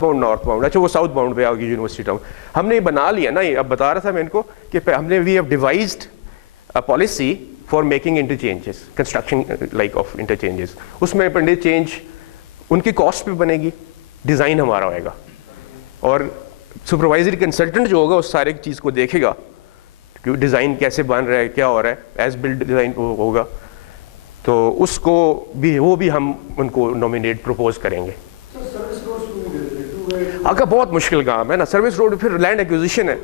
Bound north bound, अच्छा वो south bound पे आ गई यूनिवर्सिटी टाउन। हमने ये बना लिया ना, ये अब बता रहा था मैं इनको कि हमने we have devised a policy for making interchanges, construction like of interchanges. उसमें इंटरचेंज उनकी कॉस्ट पे बनेगी, डिज़ाइन हमारा होएगा, और सुपरवाइजरी कंसल्टेंट जो होगा उस सारे चीज़ को देखेगा कि डिज़ाइन कैसे बन रहा है, क्या हो रहा है, एज बिल्ड डिज़ाइन होगा, तो उसको भी वो भी हम उनको नॉमिनेट प्रपोज करेंगे। अगर बहुत मुश्किल काम है ना सर्विस रोड, फिर लैंड एक्विजिशन है।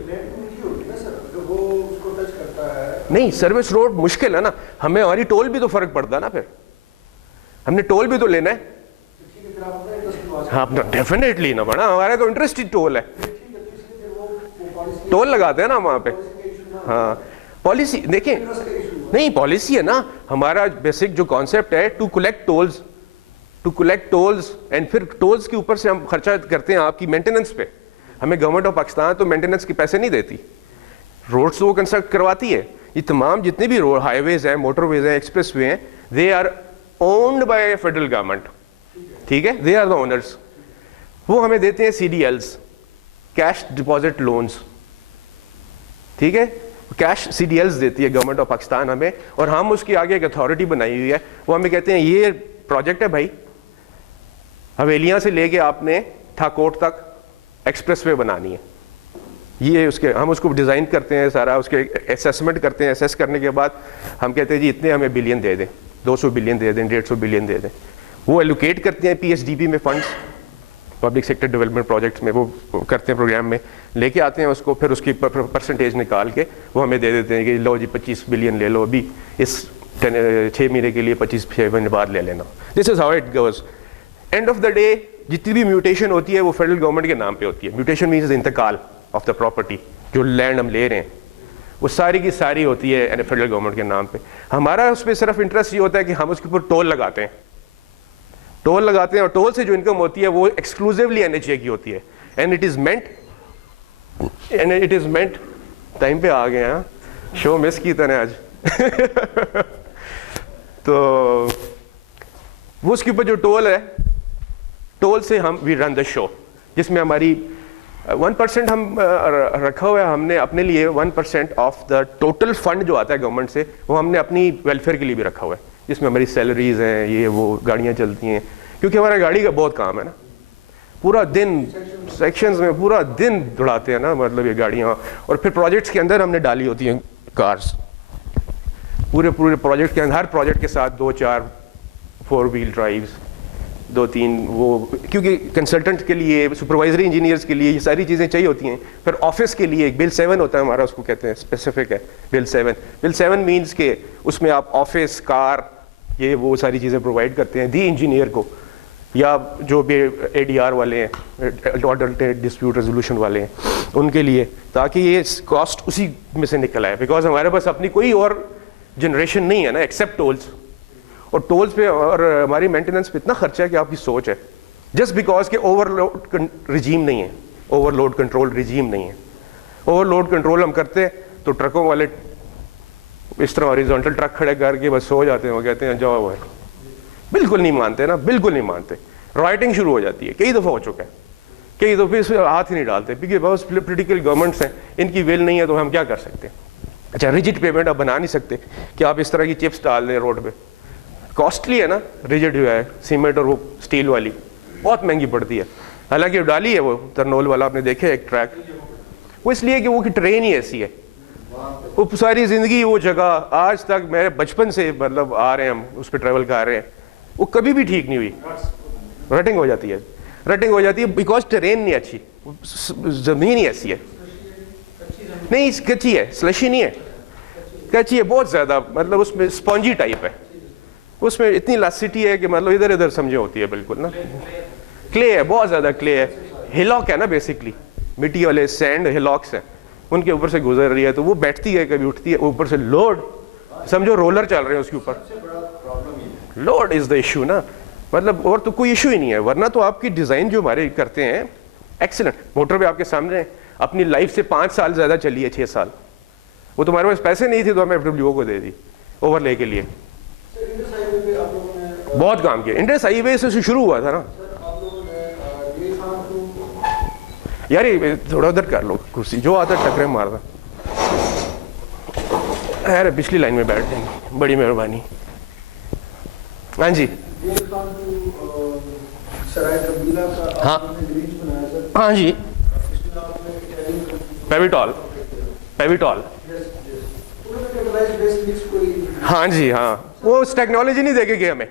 नहीं, सर्विस रोड मुश्किल है ना, हमें हमारी टोल भी तो फर्क पड़ता है ना, फिर हमने टोल भी तो लेना है। हाँ डेफिनेटली ना बना, हमारा तो इंटरेस्ट ही टोल है, टोल लगाते हैं ना वहाँ पे। हाँ पॉलिसी देखिए, नहीं पॉलिसी है ना, हमारा बेसिक जो कॉन्सेप्ट है टू कलेक्ट टोल्स एंड फिर टोल्स के ऊपर से हम खर्चा करते हैं आपकी मेंटेनेंस पे। हमें गवर्नमेंट ऑफ पाकिस्तान तो मेंटेनेंस के पैसे नहीं देती, रोड्स तो वो कंस्ट्रक्ट करवाती है। ये तमाम जितने भी रोड हाईवेज हैं, मोटरवेज हैं, एक्सप्रेसवे हैं, they are owned by federal government, ठीक है, दे आर द ओनर्स। वो हमें देते हैं CDLs, कैश डिपॉजिट लोन्स, ठीक है, कैश CDLs देती है गवर्नमेंट ऑफ पाकिस्तान हमें, और हम उसकी आगे एक अथॉरिटी बनाई हुई है। वो हमें कहते हैं ये प्रोजेक्ट है भाई, हवेलियां से लेके आपने थाकोट तक एक्सप्रेसवे बनानी है, ये उसके हम उसको डिज़ाइन करते हैं सारा, उसके असेसमेंट करते हैं, असेस करने के बाद हम कहते हैं जी इतने हमें बिलियन दे दें, 200 बिलियन दे दें, 150 बिलियन दे दें। वो एलोकेट करते हैं PSDP में funds, public sector development projects में, वो करते हैं प्रोग्राम में, लेके आते हैं उसको, फिर उसकी परसेंटेज निकाल के वो हमें दे देते हैं कि लो जी 25 बिलियन ले लो अभी, इस 6 महीने के लिए 25 महीने बाद ले लेना। This is how it goes. And of the day जितनी भी म्यूटेशन होती है वो फेडरल गवर्नमेंट के नाम पे होती है। म्यूटेशन मीन्स इंतकाल ऑफ द प्रॉपर्टी, जो लैंड हम ले रहे हैं वो सारी की सारी होती है फेडरल गवर्नमेंट के नाम पे। हमारा उस पर सिर्फ इंटरेस्ट ये होता है कि हम उसके ऊपर टोल लगाते हैं, और टोल से जो इनकम होती है वो एक्सक्लूसिवली NHA की होती है। And it is meant time पे आ गए हैं, शो मिस की तरह आज तो वो उसके ऊपर जो टोल है, टोल से हम वी रन द शो, जिसमें हमारी 1% हम रखा हुआ है हमने अपने लिए। 1% ऑफ द टोटल फंड जो आता है गवर्नमेंट से, वो हमने अपनी वेलफेयर के लिए भी रखा हुआ है, जिसमें हमारी सैलरीज हैं, ये वो गाड़ियाँ चलती हैं, क्योंकि हमारा गाड़ी का बहुत काम है ना, पूरा दिन सेक्शंस में पूरा दिन दौड़ाते हैं ना, मतलब ये गाड़ियाँ। और फिर प्रोजेक्ट्स के अंदर हमने डाली होती हैं कार्स, पूरे प्रोजेक्ट के अंदर, हर प्रोजेक्ट के साथ 2-4 4 व्हील ड्राइव्स, 2-3 वो, क्योंकि कंसल्टेंट के लिए, सुपरवाइजरी इंजीनियर्स के लिए ये सारी चीज़ें चाहिए होती हैं। फिर ऑफिस के लिए एक बिल 7 होता है हमारा, उसको कहते हैं स्पेसिफिक है बिल 7। बिल 7 मीन्स के उसमें आप ऑफिस, कार, ये वो सारी चीज़ें प्रोवाइड करते हैं दी इंजीनियर को, या जो भी ADR वाले हैं, ऑर्डर डिस्प्यूट रेजोल्यूशन वाले हैं, उनके लिए, ताकि ये कॉस्ट उसी में से निकल आए। बिकॉज हमारे पास अपनी कोई और जनरेशन नहीं है ना एक्सेप्ट टोल्स, और टोल्स पे और हमारी मेंटेनेंस पे इतना खर्चा है कि आपकी सोच है, जस्ट बिकॉज के ओवरलोड रिजीम नहीं है, ओवरलोड कंट्रोल रिजीम नहीं है। ओवरलोड कंट्रोल हम करते हैं तो ट्रकों वाले इस तरह हॉरिजॉन्टल ट्रक खड़े करके बस सो जाते हैं, वो कहते हैं जाओ, वो बिल्कुल नहीं मानते ना, बिल्कुल नहीं मानते। राइटिंग शुरू हो जाती है, कई दफ़ा हो चुका है, कई दफ़े इस पर हाथ ही नहीं डालते, क्योंकि बहुत पोलिटिकल गवर्नमेंट्स हैं, इनकी विल नहीं है तो हम क्या कर सकते हैं। अच्छा, रिजिड पेमेंट आप बना नहीं सकते कि आप इस तरह की चिप्स डाल दें रोड पे, कॉस्टली है ना, रिजिड जो है सीमेंट और वो स्टील वाली बहुत महंगी पड़ती है। हालांकि डाली है वो तरनोल वाला, आपने देखे एक ट्रैक, वो इसलिए कि वो की ट्रेन ही ऐसी है, वो सारी ज़िंदगी वो जगह आज तक मेरे बचपन से मतलब आ रहे हैं हम उस पर ट्रैवल कर रहे हैं, वो कभी भी ठीक नहीं हुई, रटिंग हो जाती है, बिकॉज ट्रेन नहीं अच्छी, ज़मीन ही ऐसी है, नहीं कच्ची है, स्लशी नहीं है, कच्ची है बहुत ज़्यादा, मतलब उसमें स्पॉन्जी टाइप है, उसमें इतनी इलास्टिसिटी है कि मतलब इधर इधर समझे होती है बिल्कुल ना, क्ले है, बहुत ज़्यादा क्ले है, हिलॉक है ना बेसिकली, मिट्टी वाले सैंड हिलॉक्स हैं, उनके ऊपर से गुजर रही है तो वो बैठती है, कभी उठती है, ऊपर से लोड, समझो रोलर चल रहे हैं उसके ऊपर, लोड इज़ द इशू ना, मतलब और तो कोई इशू ही नहीं है। वरना तो आपकी डिज़ाइन जो हमारे करते हैं एक्सीलेंट, मोटर पे आपके सामने अपनी लाइफ से 5 साल ज़्यादा चली है, 6 साल, वो तुम्हारे पास पैसे नहीं थे तो हमें FWO को दे दी ओवरले के लिए, बहुत काम किया। इंडस हाईवे से शुरू हुआ था ना, यार ये थोड़ा उधर कर लो कुर्सी, जो आता टकरे मारदा। अरे पिछली लाइन में बैठ जाएंगे, बड़ी मेहरबानी। हाँ जी, हाँ हाँ जी, पेविटॉल, पेविटॉल, हाँ जी, हाँ वो उस टेक्नोलॉजी नहीं देके गए हमें,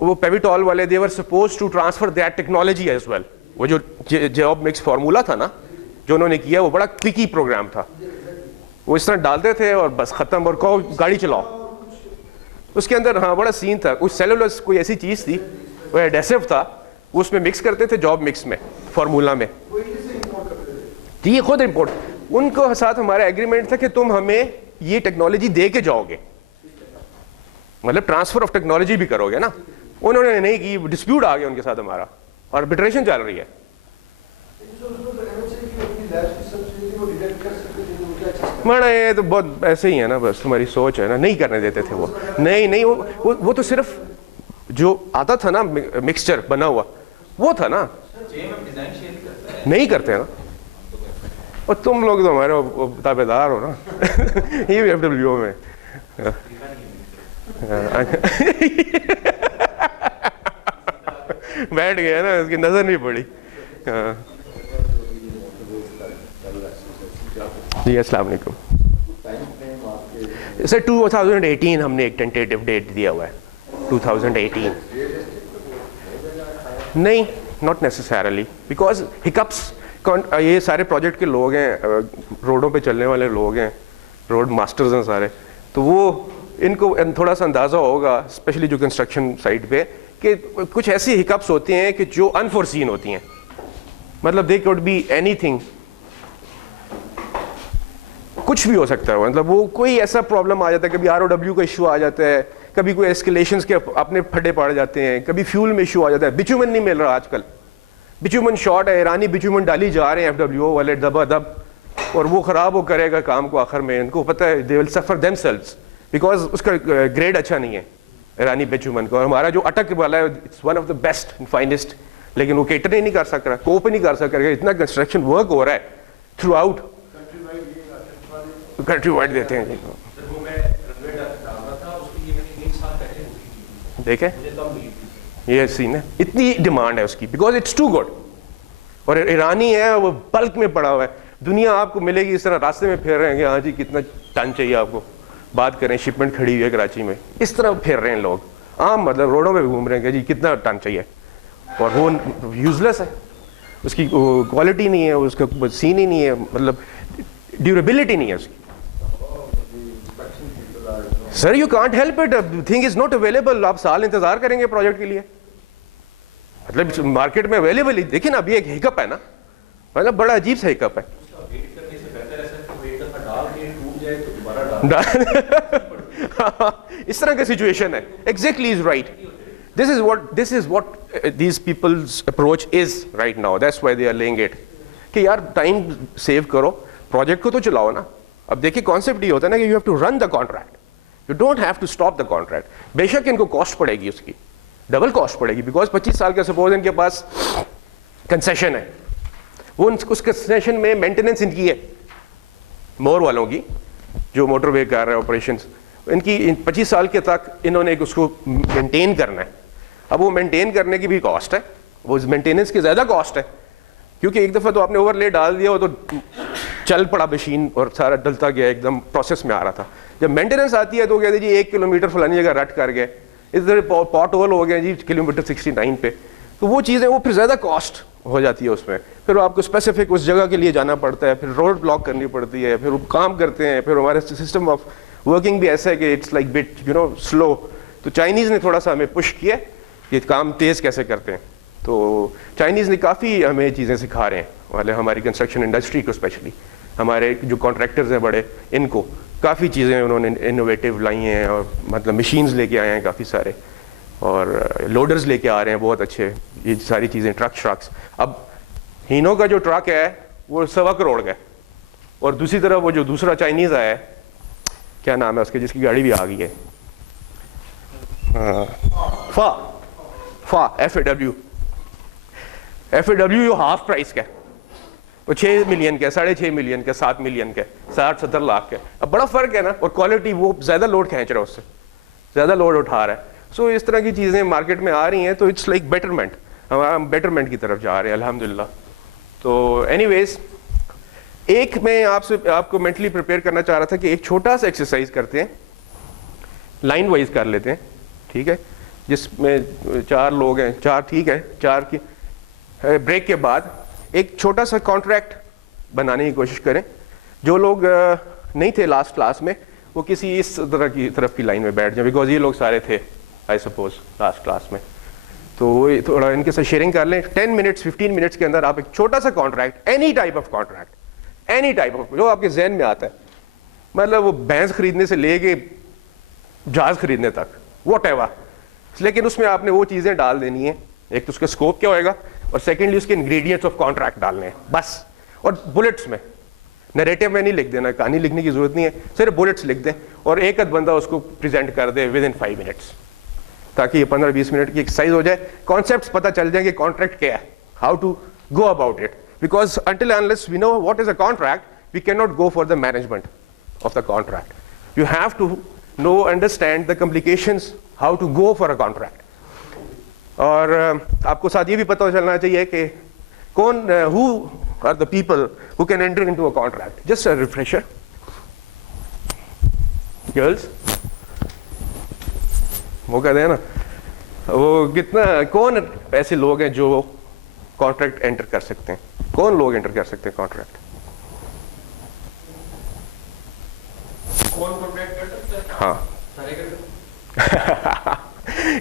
वो पेविटॉल वाले they were suppose to transfer that technology as well. वो जो जॉब मिक्स फार्मूला था ना जो उन्होंने किया, वो बड़ा क्विकी प्रोग्राम था, वो इस तरह डालते थे और बस खत्म, और कहो गाड़ी चलाओ। उसके अंदर हाँ बड़ा सीन था, कुछ सेलुलस कोई ऐसी चीज थी, वो एडेसिव था, वो उसमें मिक्स करते थे जॉब मिक्स में, फार्मूला में। ये खुद इम्पोर्ट, उनको साथ हमारा एग्रीमेंट था कि तुम हमें ये टेक्नोलॉजी दे के जाओगे, मतलब ट्रांसफर ऑफ टेक्नोलॉजी भी करोगे ना। उन्होंने नहीं की, डिस्प्यूट आ गया उनके साथ हमारा, आर्बिट्रेशन चल रही है। मैंने ये तो बहुत ऐसे ही है ना, बस तुम्हारी सोच है ना, नहीं करने देते थे वो। नहीं नहीं, वो तो सिर्फ जो आता था ना मिक्सचर बना हुआ वो था ना, नहीं करते ना। और तुम लोग तो हमारे ताबेदार हो ना ये FWO में बैठ गया ना, उसकी नजर नहीं पड़ी। जी अस्सलाम वालेकुम सर। 2018 हमने एक टेंटेटिव डेट दिया हुआ है, 2018। नहीं, नॉट नेसेसरली, बिकॉज हिकअप्स, ये सारे प्रोजेक्ट के लोग हैं, रोडों पे चलने वाले लोग हैं, रोड मास्टर्स हैं सारे, तो वो इनको थोड़ा सा अंदाज़ा होगा, स्पेशली जो कंस्ट्रक्शन साइट पे, कि कुछ ऐसी हिकअप्स होती हैं कि जो अनफोर्सीन होती हैं, मतलब दे कुड बी एनीथिंग, कुछ भी हो सकता है। मतलब वो कोई ऐसा प्रॉब्लम आ जाता है, कभी ROW का इशू आ जाता है, कभी कोई एस्केलेशंस के अपने फड्डे पड़ जाते हैं, कभी फ्यूल में इशू आ जाता है, बिचुमन नहीं मिल रहा आजकल, बिचुमन शॉर्ट है, ईरानी बिचुमन डाली जा रहे हैं FWO वाले दबादब, और वो ख़राब वो करेगा काम को आखिर में, इनको पता है they will suffer themselves, because उसका ग्रेड अच्छा नहीं है ईरानी बिचुमन का। और हमारा जो अटक वाला है, it's one of the best and finest, लेकिन वो केटर ही नहीं कर सक रहा, कोप नहीं कर सक रहा, इतना कंस्ट्रक्शन वर्क हो रहा है थ्रू आउट, कंट्री वाइड देते हैं जी। देखे ये सीन है, इतनी डिमांड है उसकी, बिकॉज इट्स टू गुड, और ईरानी है, वो बल्क में पड़ा हुआ है, दुनिया आपको मिलेगी इस तरह रास्ते में फिर रहे हैं कि हाँ जी कितना टन चाहिए आपको, बात करें शिपमेंट खड़ी हुई है कराची में, इस तरह फिर रहे हैं लोग, आम मतलब रोडों में घूम रहे हैं कि जी कितना टन चाहिए, और वो यूजलेस है, उसकी क्वालिटी नहीं है, उसका सीन ही नहीं है, मतलब ड्यूरेबिलिटी नहीं है उसकी। Sir you can't help it, thing is not available, आप साल इंतजार करेंगे प्रोजेक्ट के लिए, मतलब मार्केट में अवेलेबल ही, देखिए ना अभी एक हिकअप है ना, मतलब बड़ा अजीब सा हिकअप है। इस तरह का सिचुएशन है, exactly is right, this is what these people's approach is right now, that's why they are laying it, कि यार टाइम सेव करो, प्रोजेक्ट को तो चलाओ ना। अब देखिए कॉन्सेप्ट ये होता है ना कि you have to run the contract, you don't have to stop the contract. बेशक इनको कॉस्ट पड़ेगी, उसकी डबल कॉस्ट पड़ेगी, बिकॉज 25 साल का सपोज इनके पास कंसेशन है, वो उस कंसेशन में मेंटेनेंस इनकी है, मोर वालों की जो मोटरवे कर रहे हैं ऑपरेशंस, इनकी 25 साल के तक इन्होंने उसको मेंटेन करना है। अब वो मेंटेन करने की भी कॉस्ट है, वो मेंटेनेंस की ज़्यादा कॉस्ट है, क्योंकि एक दफ़ा तो आपने ओवरले डाल दिया, वो तो चल पड़ा मशीन और सारा डलता गया, एकदम प्रोसेस में आ रहा था। जब मेंटेनेंस आती है तो कहते जी 1 किलोमीटर फलानी जगह रट कर गए, इधर पॉट होल हो गया जी किलोमीटर 69 पे, तो वो चीज़ें वो फिर ज़्यादा कॉस्ट हो जाती है उसमें, फिर आपको स्पेसिफिक उस जगह के लिए जाना पड़ता है, फिर रोड ब्लॉक करनी पड़ती है, फिर वो काम करते हैं, फिर हमारे सिस्टम ऑफ वर्किंग भी ऐसा है कि it's like bit you know slow. तो चाइनीज़ ने थोड़ा सा हमें पुश किया कि काम तेज़ कैसे करते हैं, तो चाइनीज़ ने काफ़ी हमें चीज़ें सिखा रहे हैं, वाले हमारी कंस्ट्रक्शन इंडस्ट्री को, स्पेशली हमारे जो कॉन्ट्रैक्टर्स हैं बड़े, इनको काफ़ी चीज़ें उन्होंने इनोवेटिव लाई हैं, और मतलब मशीन्स लेके आए हैं काफ़ी सारे, और लोडर्स लेके आ रहे हैं बहुत अच्छे, ये सारी चीज़ें, ट्रक्स। अब हीनो का जो ट्रक है वो 1.25 करोड़ का है, और दूसरी तरफ वो जो दूसरा चाइनीज़ आया है, क्या नाम है उसके, जिसकी गाड़ी भी आ गई है, FAW FAW जो हाफ प्राइस का है, वो 6 मिलियन के, 6.5 मिलियन के, 7 मिलियन के, 60-70 लाख के। अब बड़ा फर्क है ना, और क्वालिटी वो ज़्यादा लोड खींच रहा है, उससे ज़्यादा लोड उठा रहा है। सो इस तरह की चीज़ें मार्केट में आ रही हैं, तो इट्स लाइक बेटरमेंट, हम बेटरमेंट की तरफ जा रहे हैं अल्हम्दुलिल्लाह। तो एनीवेज, एक मैं आपको मेंटली प्रिपेयर करना चाह रहा था कि एक छोटा सा एक्सरसाइज करते हैं, लाइन वाइज कर लेते हैं, ठीक है, जिसमें 4 लोग हैं, 4 ठीक है, 4 की ब्रेक के बाद एक छोटा सा कॉन्ट्रैक्ट बनाने की कोशिश करें। जो लोग नहीं थे लास्ट क्लास में, वो किसी इस तरफ की लाइन में बैठ जाए, बिकॉज ये लोग सारे थे आई सपोज लास्ट क्लास में। तो थोड़ा इनके साथ शेयरिंग कर लें। 10 मिनट्स 15 मिनट्स के अंदर आप एक छोटा सा contract, any type of contract, any type of, जो आपके जहन में आता है, मतलब वो भैंस खरीदने से लेके जहाज खरीदने तक, व्हाटएवर, लेकिन उसमें आपने वो चीज़ें डाल देनी है। एक तो उसका स्कोप क्या होएगा, और सेकेंडली उसके इंग्रेडिएंट्स ऑफ कॉन्ट्रैक्ट डालने हैं बस। और बुलेट्स में, नरेटिव में नहीं लिख देना, कहानी लिखने की जरूरत नहीं है, सिर्फ बुलेट्स लिख दें और एक आध बंदा उसको प्रेजेंट कर दे विद इन 5 मिनट्स, ताकि ये 15-20 मिनट की एक्सरसाइज हो जाए। कॉन्सेप्ट्स पता चल जाए कि कॉन्ट्रैक्ट क्या है, how to go about it, because until unless we know what is a contract, we cannot go for the management of the contract. You have to know, understand the complications, how to go for a contract. और आपको साथ ये भी पता चलना चाहिए कि कौन, who are the people who can enter into a contract. Just a refresher, girls, वो कहते हैं ना, वो कितना, कौन ऐसे लोग हैं जो कॉन्ट्रैक्ट एंटर कर सकते हैं, कौन लोग एंटर कर सकते हैं कॉन्ट्रैक्ट? कौन कॉन्ट्रैक्ट कर सकता है? हाँ, सारे कर सकते हैं।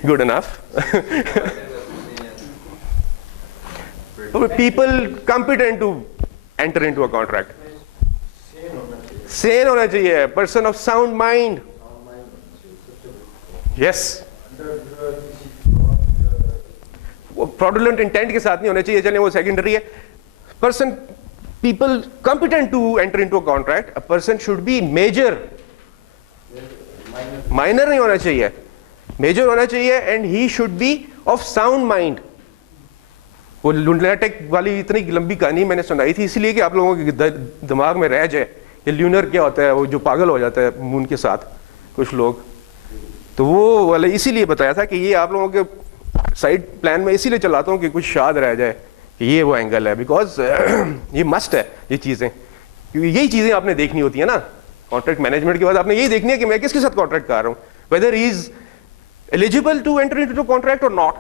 Good enough. People competent to enter into a contract. Sane होना चाहिए, person of sound mind. Yes. Fraudulent intent के साथ नहीं होने चाहिए, चले वो सेकेंडरी है। Person, people competent to enter into a contract, a person should be major, minor नहीं होना चाहिए, मेजर होना चाहिए, and he should B of sound mind. वो लुनाटिक वाली इतनी लंबी कहानी मैंने सुनाई थी इसलिए कि आप लोगों के दिमाग में रह जाए कि ल्यूनर क्या होता है, वो जो पागल हो जाता है मून के साथ कुछ लोग, तो वो वाले इसीलिए बताया था कि ये आप लोगों के साइड प्लान में इसीलिए चलाता हूँ कि कुछ शाद रह जाए कि ये वो एंगल है, बिकॉज ये मस्ट है ये चीज़ें, क्योंकि यही चीज़ें आपने देखनी होती है ना कॉन्ट्रैक्ट मैनेजमेंट के बाद। आपने यही देखनी है कि मैं किसके साथ कॉन्ट्रैक्ट कर रहा हूँ, whether he is eligible to enter into contract और not.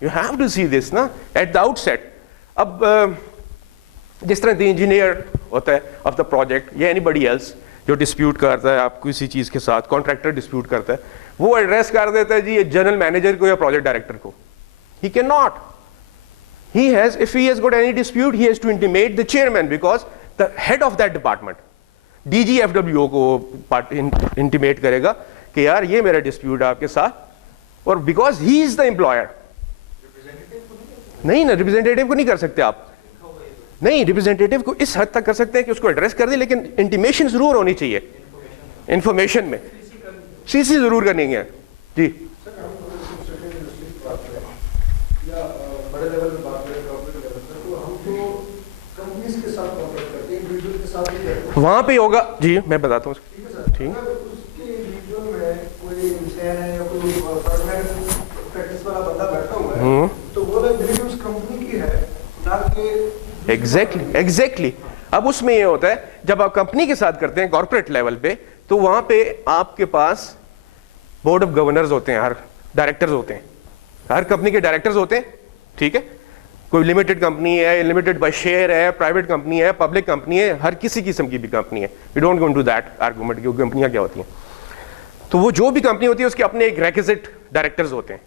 You have to see this ना एट द आउटसेट। अब जिस तरह द इंजीनियर होता है ऑफ द प्रोजेक्ट या एनीबडी एल्स जो डिस्प्यूट करता है आप किसी चीज़ के साथ, कॉन्ट्रैक्टर डिस्प्यूट करता है, वो एड्रेस कर देता है जी ये जनरल मैनेजर को या प्रोजेक्ट डायरेक्टर को। ही can not, he has, if he has got any dispute, he has to intimate the chairman because the head of that department, DGFWO को intimate करेगा कि यार ये मेरा dispute है आपके साथ, और because he is the employer। नहीं ना, रिप्रेजेंटेटिव को नहीं कर सकते आप, नहीं, रिप्रेजेंटेटिव को इस हद तक कर सकते हैं कि उसको एड्रेस कर दे, लेकिन इंटीमेशन जरूर होनी चाहिए, इंफॉर्मेशन में सीसी जरूर करनी है जी। वहां पे होगा जी, मैं बताता हूँ ठीक एग्जैक्टली। अब उसमें ये होता है जब आप कंपनी के साथ करते हैं कॉर्पोरेट लेवल पे, तो वहां पे आपके पास बोर्ड ऑफ गवर्नर्स होते हैं, हर डायरेक्टर्स होते हैं, हर कंपनी के डायरेक्टर्स होते हैं, ठीक है। कोई लिमिटेड कंपनी है, लिमिटेड बाय शेयर है, प्राइवेट कंपनी है, पब्लिक कंपनी है, हर किसी किस्म की भी कंपनी है। We don't go into that argument कि कंपनियां क्या होती हैं। तो वो जो भी कंपनी होती है उसके अपने एक रेक्विजिट डायरेक्टर्स होते हैं,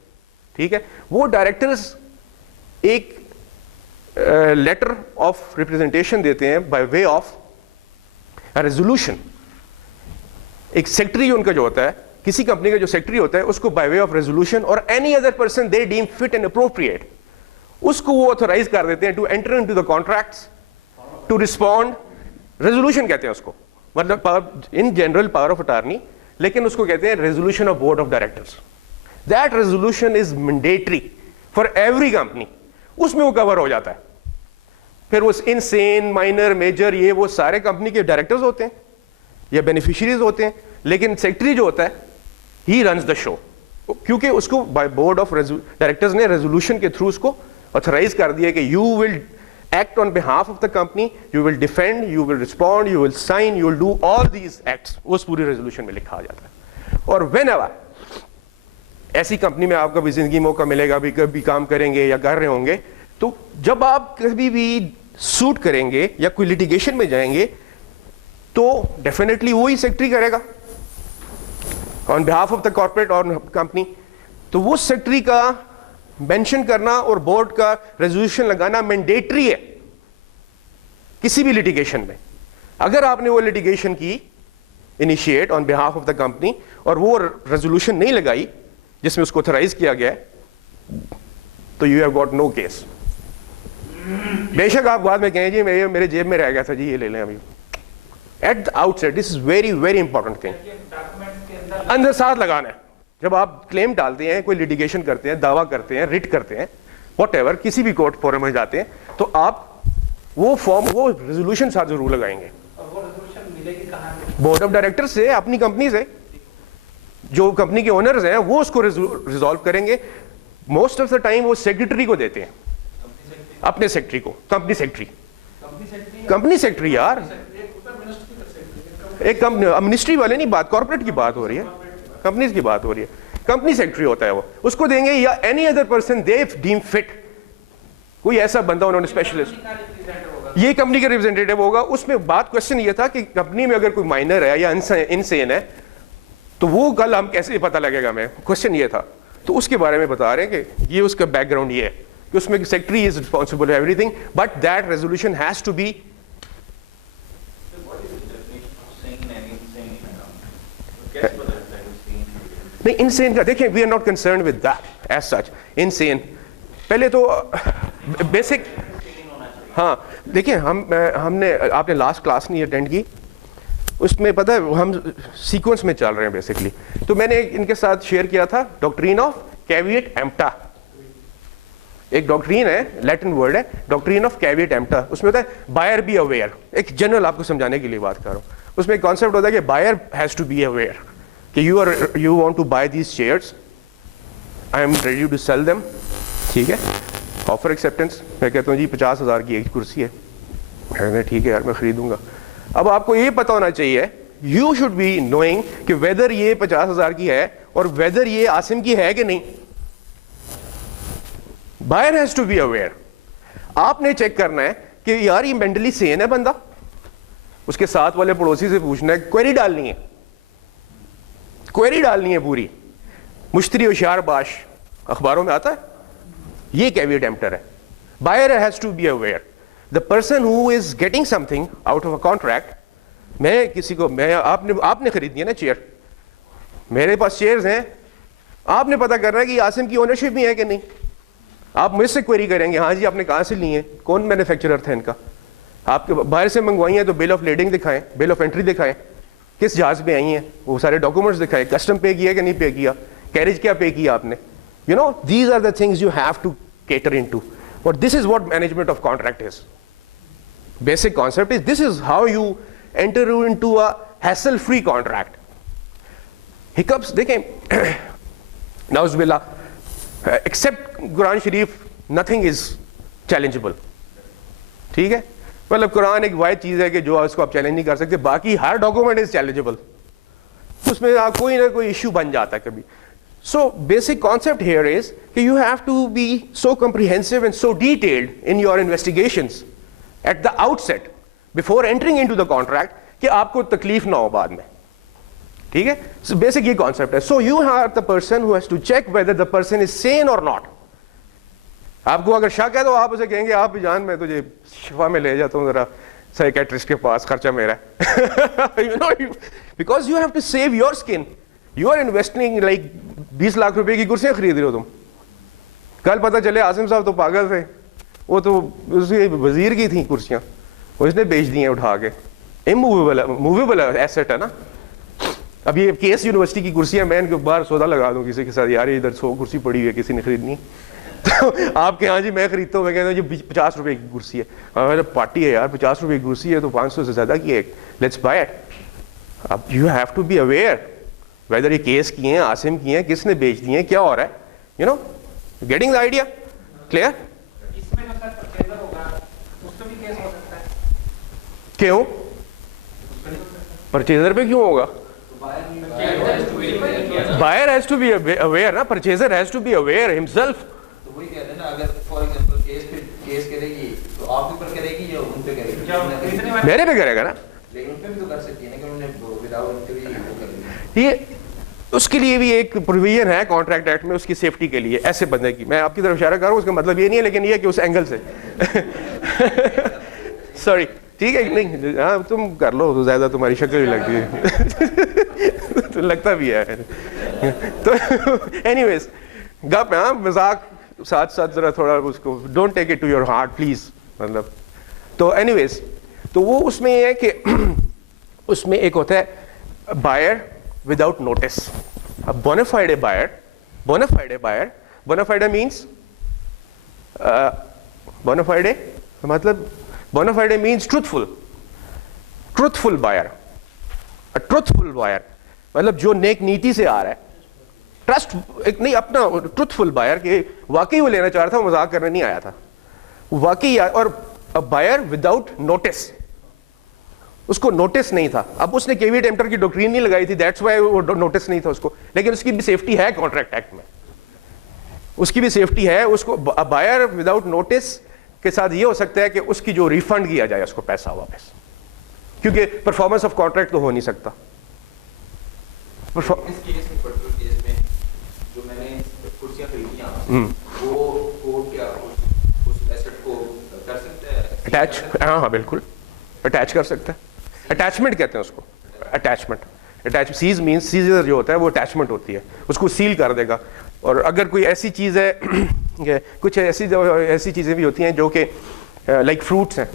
ठीक है। वो डायरेक्टर्स एक लेटर ऑफ रिप्रेजेंटेशन देते हैं बाय वे ऑफ रेजोल्यूशन। एक सेक्रेटरी उनका जो होता है, किसी कंपनी का जो सेक्रेटरी होता है, उसको बाय वे ऑफ रेजोल्यूशन और any other person they deem fit and appropriate, उसको वो ऑथोराइज कर देते हैं to enter into the contracts, to respond. Resolution कहते हैं उसको, मतलब in general power of attorney, लेकिन उसको कहते हैं resolution of board of directors. That resolution is mandatory for every company, उसमें वो कवर हो जाता है। फिर वो इनसेन, माइनर, मेजर, ये वो सारे कंपनी के डायरेक्टर्स होते हैं या बेनिफिशियरीज होते हैं, लेकिन सेक्रेटरी जो होता है ही रन्स द शो, क्योंकि उसको बाय बोर्ड ऑफ डायरेक्टर्स ने रेजोल्यूशन के थ्रू उसको ऑथराइज कर दिया कि you will act on behalf of the company, you will defend, you will respond, you will sign, you will do all these acts, उस पूरी रेजोल्यूशन में लिखा जाता है। और whenever ऐसी कंपनी में आपको भी जिंदगी मौका मिलेगा, भी कभी काम करेंगे या कर रहे होंगे, तो जब आप कभी भी सूट करेंगे या कोई लिटिगेशन में जाएंगे तो डेफिनेटली वही सेक्रेटरी करेगा on behalf of the corporate और कंपनी। तो वो सेक्रेटरी का मेंशन करना और बोर्ड का रेजोल्यूशन लगाना मैंडेटरी है किसी भी लिटिगेशन में। अगर आपने वो लिटिगेशन की initiate on behalf of the company और वो रेजोल्यूशन नहीं लगाई जिसमें उसको ऑथराइज किया गया है, तो you have got no case. बेशक आप बाद में कहें जी मेरे जेब में रह गया था जी, ये ले लें अभी। Eight the outset this is very very important thing, अंदर साथ लगाना है। जब आप क्लेम डालते हैं, कोई लिटिगेशन करते हैं, दावा करते हैं, रिट करते हैं, व्हाटएवर, किसी भी कोर्ट फोरम में जाते हैं, तो आप वो फॉर्म, वो रेजोल्यूशन साथ जरूर लगाएंगे। और वो रेजोल्यूशन मिलेगी कहाँ से? बोर्ड ऑफ डायरेक्टर से, अपनी कंपनी से। जो कंपनी के ओनर्स हैं वो उसको रिजॉल्व करेंगे। मोस्ट ऑफ द टाइम वो सेक्रेटरी को देते हैं, अपने सेक्रेटरी को, कंपनी सेक्रेटरी। कंपनी सेक्रेटरी यार, एक मिनिस्ट्री वाले नहीं, बात कॉर्पोरेट की बात हो रही है, कंपनीज की बात हो रही है। कंपनी सेक्रेटरी होता है वो, उसको देंगे, या any other person they deem fit, कोई ऐसा बंदा उन्होंने स्पेशलिस्ट, ये कंपनी का रिप्रेजेंटेटिव होगा। उसमें बात क्वेश्चन ये था कि कंपनी में अगर कोई माइनर है या इनसेन है तो वो कल हम कैसे पता लगेगा, मैं क्वेश्चन ये था। तो उसके बारे में बता रहे हैं कि ये उसका बैकग्राउंड ये है कि उसमें secretary is responsible for everything, but that resolution has to be. नहीं, इनसेन का देखिए, we are not concern with that as such. इनसेन पहले तो बेसिक, हाँ देखिए, हमने आपने लास्ट क्लास नहीं अटेंड की, उसमें पता है हम सीक्वेंस में चल रहे हैं बेसिकली। तो मैंने इनके साथ शेयर किया था डॉक्ट्रिन ऑफ कैविएट एम्प्टा। एक डॉक्ट्रिन है, लैटिन वर्ड है, डॉक्ट्रिन ऑफ कैविएट एम्प्टा। उसमें होता है बायर बी अवेयर, एक जनरल आपको समझाने के लिए बात कर रहा हूँ। उसमें एक कॉन्सेप्ट होता है कि buyer has to be aware कि you want to buy these chairs, I am ready to sell them, ठीक है, ऑफर एक्सेप्टेंस। मैं कहता हूँ जी 50,000 की एक कुर्सी है, मैं ठीक है यार मैं खरीदूंगा। अब आपको ये पता होना चाहिए, you should be knowing कि वेदर ये 50,000 की है और वेदर ये आसिम की है कि नहीं। Buyer has to be aware. आपने चेक करना है कि यार ये मेंटली सेन है बंदा, उसके साथ वाले पड़ोसी से पूछना है, क्वेरी डालनी है, क्वेरी डालनी है पूरी। मुश्तरी होशियार बाश अखबारों में आता है, ये कैविएट एम्प्टर है। Buyer has to be aware the person who is getting something out of a contract. मैं किसी को, मैं आपने खरीदनी है ना चेयर, मेरे पास चेयर्स हैं, आपने पता करना है कि आसिम की ओनरशिप भी है कि नहीं। आप मुझसे क्वेरी करेंगे, हाँ जी आपने कहाँ से ली है, कौन मैन्युफैक्चरर था इनका, आपके बाहर से मंगवाई है तो बिल ऑफ लेडिंग दिखाएं, बिल ऑफ एंट्री दिखाएं, किस जहाज पे आई हैं, वो सारे डॉक्यूमेंट्स दिखाएं, कस्टम पे किया कि नहीं पे किया, कैरेज क्या पे किया आपने। You know these are the things you have to cater into, but this is what management of contract is. Basic concept is this is how you enter into a hassle free contract. Hiccups देखें नाउज़ुबिल्लाह, except Quran Sharif nothing is challengeable, ठीक है। मतलब कुरान एक वाहिद चीज है कि जो उसको आप चैलेंज नहीं कर सकते, बाकी हर डॉक्यूमेंट इज चैलेंजेबल, उसमें आप कोई ना कोई इश्यू बन जाता है कभी। So basic concept here is that you have to be so comprehensive and so detailed in your investigations at the outset before entering into the contract कि आपको तकलीफ ना हो बाद में, ठीक है। So basic ये concept है। So you are the person who has to check whether the person is sane or not. आपको अगर शक है तो आप उसे कहेंगे, आप जान मैं तुझे शिफा में ले जाता हूँ जरा साइकेट्रिस्ट के पास, खर्चा मेरा है। You know, because you have to save your skin. You are investing like 20 lakh रुपए की कुर्सियां खरीद रहे हो तुम, कल पता चले आसिम साहब तो पागल थे, वो तो उसके वजीर की थी कुर्सियां, वो इसने बेच दी हैं उठा के। मूवेबल एसेट है ना। अब ये केस यूनिवर्सिटी की कुर्सियां मैं इनके बाहर सौदा लगा दूं किसी के साथ, यार इधर 100 कुर्सी पड़ी हुई है किसी ने खरीदनी, तो आपके यहाँ जी मैं खरीदता हूँ, मैं कहता हूँ जी 50 रुपए की कुर्सी है, मतलब पार्टी है यार, 50 रुपए की कुर्सी है तो 500 से ज़्यादा की है, लेट्स बाय इट। अब you have to be aware whether ये केस किए हैं, आसिम किए हैं, किसने बेच दिए हैं, क्या हो रहा है, you no, getting the idea clear. इसमें मतलब परचेजर होगा, उसको भी केस हो सकता है। क्यों परचेजर पे क्यों होगा? Buyer has to be aware ना, purchaser has to be aware himself. तो वही कह रहे हैं ना, अगर फॉर एग्जांपल केस करेगी तो आप भी पर करेगी या उन पे करेगी? मेरे पे करेगा ना, लेकिन उन पे भी तो कर सकती है ना कि उन्होंने विदाउट उनके भी वो कर लिया। ये उसके लिए भी एक प्रोविजन है कॉन्ट्रैक्ट एक्ट में उसकी सेफ्टी के लिए, ऐसे बंदे की, मैं आपकी तरफ इशारा कर रहा हूँ, उसका मतलब ये नहीं है, लेकिन ये है कि उस एंगल से सॉरी ठीक है, नहीं हाँ तुम कर लो, तो ज़्यादा तुम्हारी शक्ल भी लगती है तो लगता भी है तो एनीवेज गप, हाँ मजाक साथ साथ ज़रा थोड़ा उसको don't take it to your heart please, मतलब तो एनीवेज तो वो उसमें ये है कि उसमें एक होता है बायर विदाउट नोटिस, अब bona fide buyer, bona fide means bona fide मतलब bona fide means truthful buyer, truthful buyer मतलब जो नेक नीति से आ रहा है, ट्रस्ट एक नहीं अपना ट्रूथफुल बायर के वाकई वो लेना चाह रहा था, मजाक करने नहीं आया था वाकई। और बायर विदाउट नोटिस, उसको नोटिस नहीं था, अब उसने केवी टेम्पटर की डॉक्ट्रिन नहीं लगाई थी, दैट्स व्हाई वो नोटिस नहीं था उसको, लेकिन उसकी भी सेफ्टी है कॉन्ट्रैक्ट एक्ट में, उसकी भी सेफ्टी है। उसको बायर विदाउट नोटिस के साथ ये हो सकता है कि उसकी जो रिफंड किया जाए उसको पैसा वापस, क्योंकि परफॉर्मेंस ऑफ कॉन्ट्रैक्ट तो हो नहीं सकता। इस केस में पर्टिकुलर केस में जो मैंने कुर्सियां खरीदी हैं वो कोर्ट क्या उस एसेट को कर सकते हैं अटैच, हाँ बिल्कुल अटैच कर सकता है, अटैचमेंट कहते हैं उसको, अटैच सीज मीन्स सीजर जो होता है वो अटैचमेंट होती है, उसको सील कर देगा। और अगर कोई ऐसी चीज़ है कुछ ऐसी चीज़ें भी होती हैं जो कि लाइक फ्रूट्स हैं,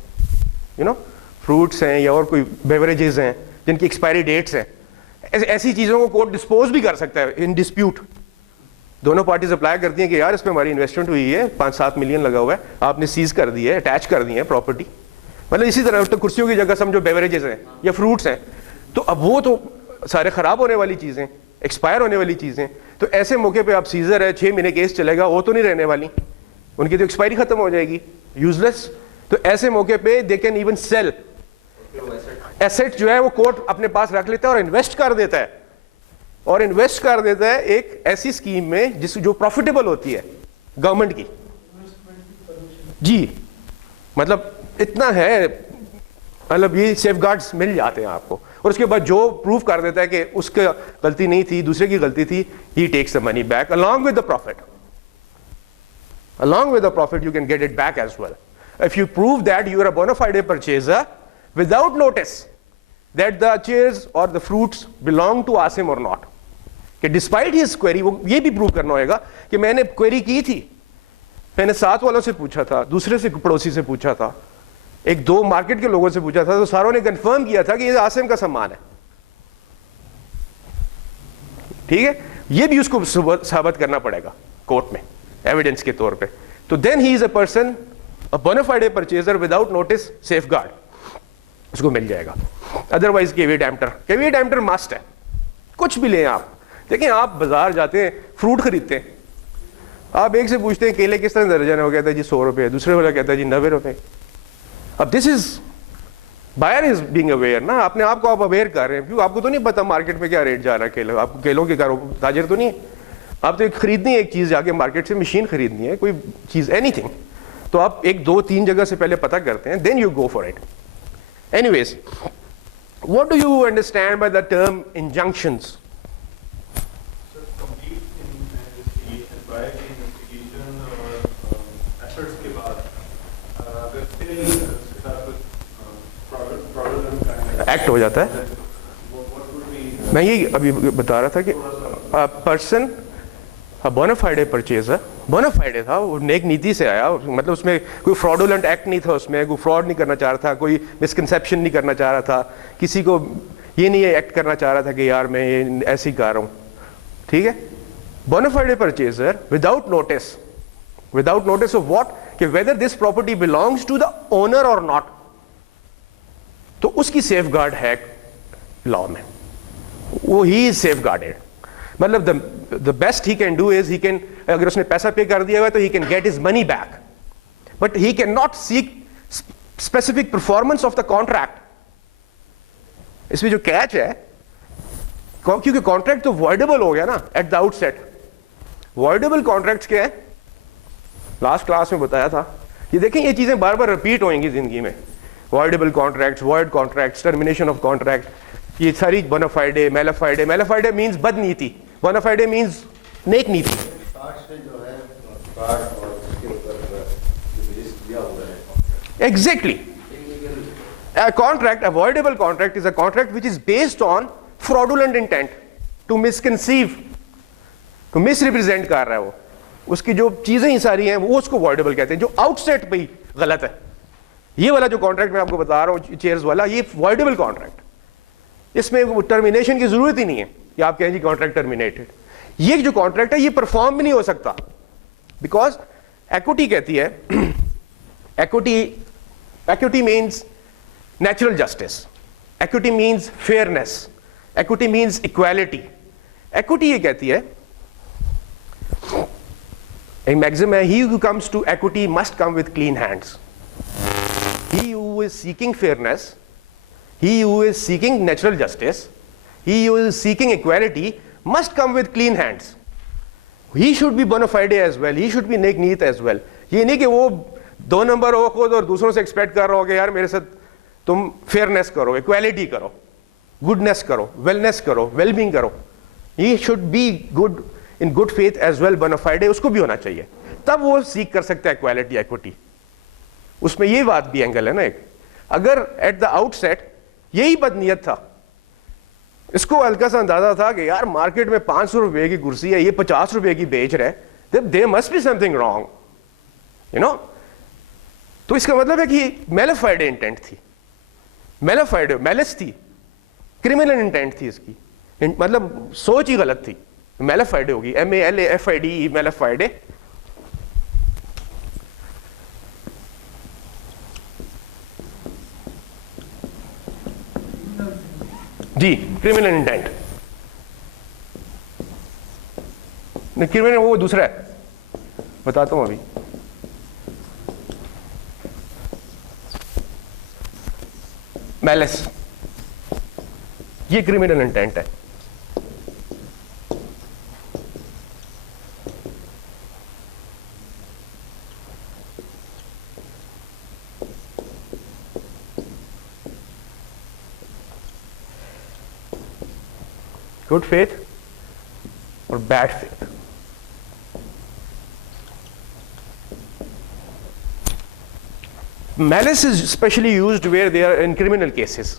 यू नो फ्रूट्स हैं या और कोई बेवरेजेस हैं जिनकी एक्सपायरी डेट्स हैं, ऐसी चीज़ों को कोर्ट डिस्पोज भी कर सकता है इन डिस्प्यूट। दोनों पार्टीज अप्लाई करती हैं कि यार इसमें हमारी इन्वेस्टमेंट हुई है, 5-7 मिलियन लगा हुआ है, आपने सीज कर दी है, अटैच कर दी है प्रॉपर्टी, मतलब इसी तरह तो कुर्सियों की जगह समझो बेवरेजेस हैं या फ्रूट्स हैं, तो अब वो तो सारे खराब होने वाली चीज़ें, एक्सपायर होने वाली चीज़ें, तो ऐसे मौके पे आप सीजर है 6 महीने केस चलेगा, वो तो नहीं रहने वाली, उनकी तो एक्सपायरी खत्म हो जाएगी, यूजलेस। तो ऐसे मौके पे they can even sell asset जो है वो कोर्ट अपने पास रख लेता है और इन्वेस्ट कर देता है, और इन्वेस्ट कर देता है एक ऐसी स्कीम में जिस जो प्रॉफिटेबल होती है गवर्नमेंट की। जी मतलब इतना है, मतलब ये सेफगार्ड्स मिल जाते हैं आपको, और उसके बाद जो प्रूव कर देता है कि उसकी गलती नहीं थी, दूसरे की गलती थी, he takes the money back along with the profit. Along with the profit you can get it back as well. If you prove that you are a bona fide purchaser without notice that the chairs or the fruits belong to Asim or not, कि despite his query, वो ये भी prove करना होगा कि मैंने query की थी, मैंने साथ वालों से पूछा था, दूसरे से पड़ोसी से पूछा था, 1-2 मार्केट के लोगों से पूछा था, तो सारों ने कंफर्म किया था कि ये आसिम का सामान है। ठीक है, ये भी उसको साबित करना पड़ेगा कोर्ट में एविडेंस के तौर पे, तो then he is a person a bona fide purchaser without notice safeguard, उसको मिल जाएगा। अदरवाइज केवी डैम्पटर मस्ट है, कुछ भी लें आप। देखिए आप बाजार जाते हैं, फ्रूट खरीदते हैं, आप एक से पूछते हैं केले किस तरह दर्जन है, वो कहता है जी 100 रुपये, दूसरे वाला कहता है जी 90 रुपये। अब this is buyer is being aware ना, अपने आप को आप अवेयर कर रहे हैं, क्योंकि आपको तो नहीं पता मार्केट में क्या रेट जा रहा है केले, आपको केलों के ताजर तो नहीं है, आप तो खरीदनी है एक चीज़ जाके मार्केट से, मशीन खरीदनी है कोई चीज़, एनीथिंग, तो आप 1-2-3 जगह से पहले पता करते हैं, then you go for it. Anyways, what do you understand by the term injunctions? Act हो जाता है। मैं ये अभी बता रहा था कि पर्सन बोनाफाइड परचेजर, बोनाफाइड था, वो नेक नीति से आया, मतलब उसमें कोई फ्रॉडुलेंट एक्ट नहीं था, उसमें कोई फ्रॉड नहीं करना चाह रहा था, कोई मिसकंसेप्शन नहीं करना चाह रहा था, किसी को ये नहीं एक्ट करना चाह रहा था कि यार मैं ये ऐसे ही कर रहा हूँ। ठीक है, bona fide purchaser without notice, without notice of what, कि whether this property belongs to the owner और नॉट, तो उसकी सेफ गार्ड है लॉ में, वो ही इज सेफ गार्डेड। मतलब the best he can do is, he can, अगर उसने पैसा पे कर दिया हुआ तो he can get his money back, but he can not seek specific performance of the contract. इसमें जो कैच है, क्योंकि कॉन्ट्रैक्ट तो वॉइडेबल हो गया ना at the outset. Voidable contracts क्या है, लास्ट क्लास में बताया था, ये देखें ये चीजें बार बार रिपीट होंगी जिंदगी में। Voidable contracts, void contracts, termination of contract, ये सारी बोनाफाइडे, मेलाफाइडे। मेलाफाइडे मींस बद नीति, बोनाफाइडे मींस नेक नीति। Exactly, a contract, avoidable contract is a contract which is based on fraudulent intent, to misconceive, to misrepresent कर रहा है वो, उसकी जो चीजें ही सारी हैं वो उसको avoidable कहते हैं, जो आउटसेट पे ही गलत है। ये वाला जो कॉन्ट्रैक्ट मैं आपको बता रहा हूँ चेयर्स वाला, ये avoidable कॉन्ट्रैक्ट, इसमें टर्मिनेशन की जरूरत ही नहीं है कि आप कहें जी कॉन्ट्रैक्ट टर्मिनेटेड। ये जो कॉन्ट्रैक्ट है ये परफॉर्म भी नहीं हो सकता, बिकॉज इक्विटी कहती है, equity means natural justice, equity means fairness, equity means equality। equity ये कहती है, एक मैक्सिम है, he who comes to equity must come with clean hands। he who is seeking fairness, he who is seeking natural justice, he who is seeking equality must come with clean hands। he should be bona fide as well, he should be नेक नीयत as well। ये नहीं कि वो 2 number हो खुद और दूसरों से एक्सपेक्ट कर रहा हो कि यार मेरे साथ तुम फेयरनेस करो, इक्वालिटी करो, गुडनेस करो, वेलनेस करो, वेलबींग करो। He should be good in good faith as well, bonafide है उसको भी होना चाहिए, तब वो सीख कर सकता है इक्वालिटी, इक्विटी। उसमें ये बात भी एंगल है ना एक, अगर एट द आउटसेट यही बदनीयत था, इसको हल्का सा अंदाजा था कि यार मार्केट में 500 रुपए की कुर्सी है, ये 50 रुपए की बेच रहे, there must be something wrong, you know. तो इसका मतलब है कि मेलाफाइड इंटेंट थी, मेलाफाइड मेलिस थी, क्रिमिनल इंटेंट थी इसकी, मतलब सोच ही गलत थी, मेलाफाइड होगी, MALAFIDE, मेलाफाइड। जी क्रिमिनल इंटेंट, क्रिमिनल वो दूसरा है, बताता हूं अभी। मैलिस ये क्रिमिनल इंटेंट है। गुड फेथ और bad faith. Malice is specially used where they are in criminal cases.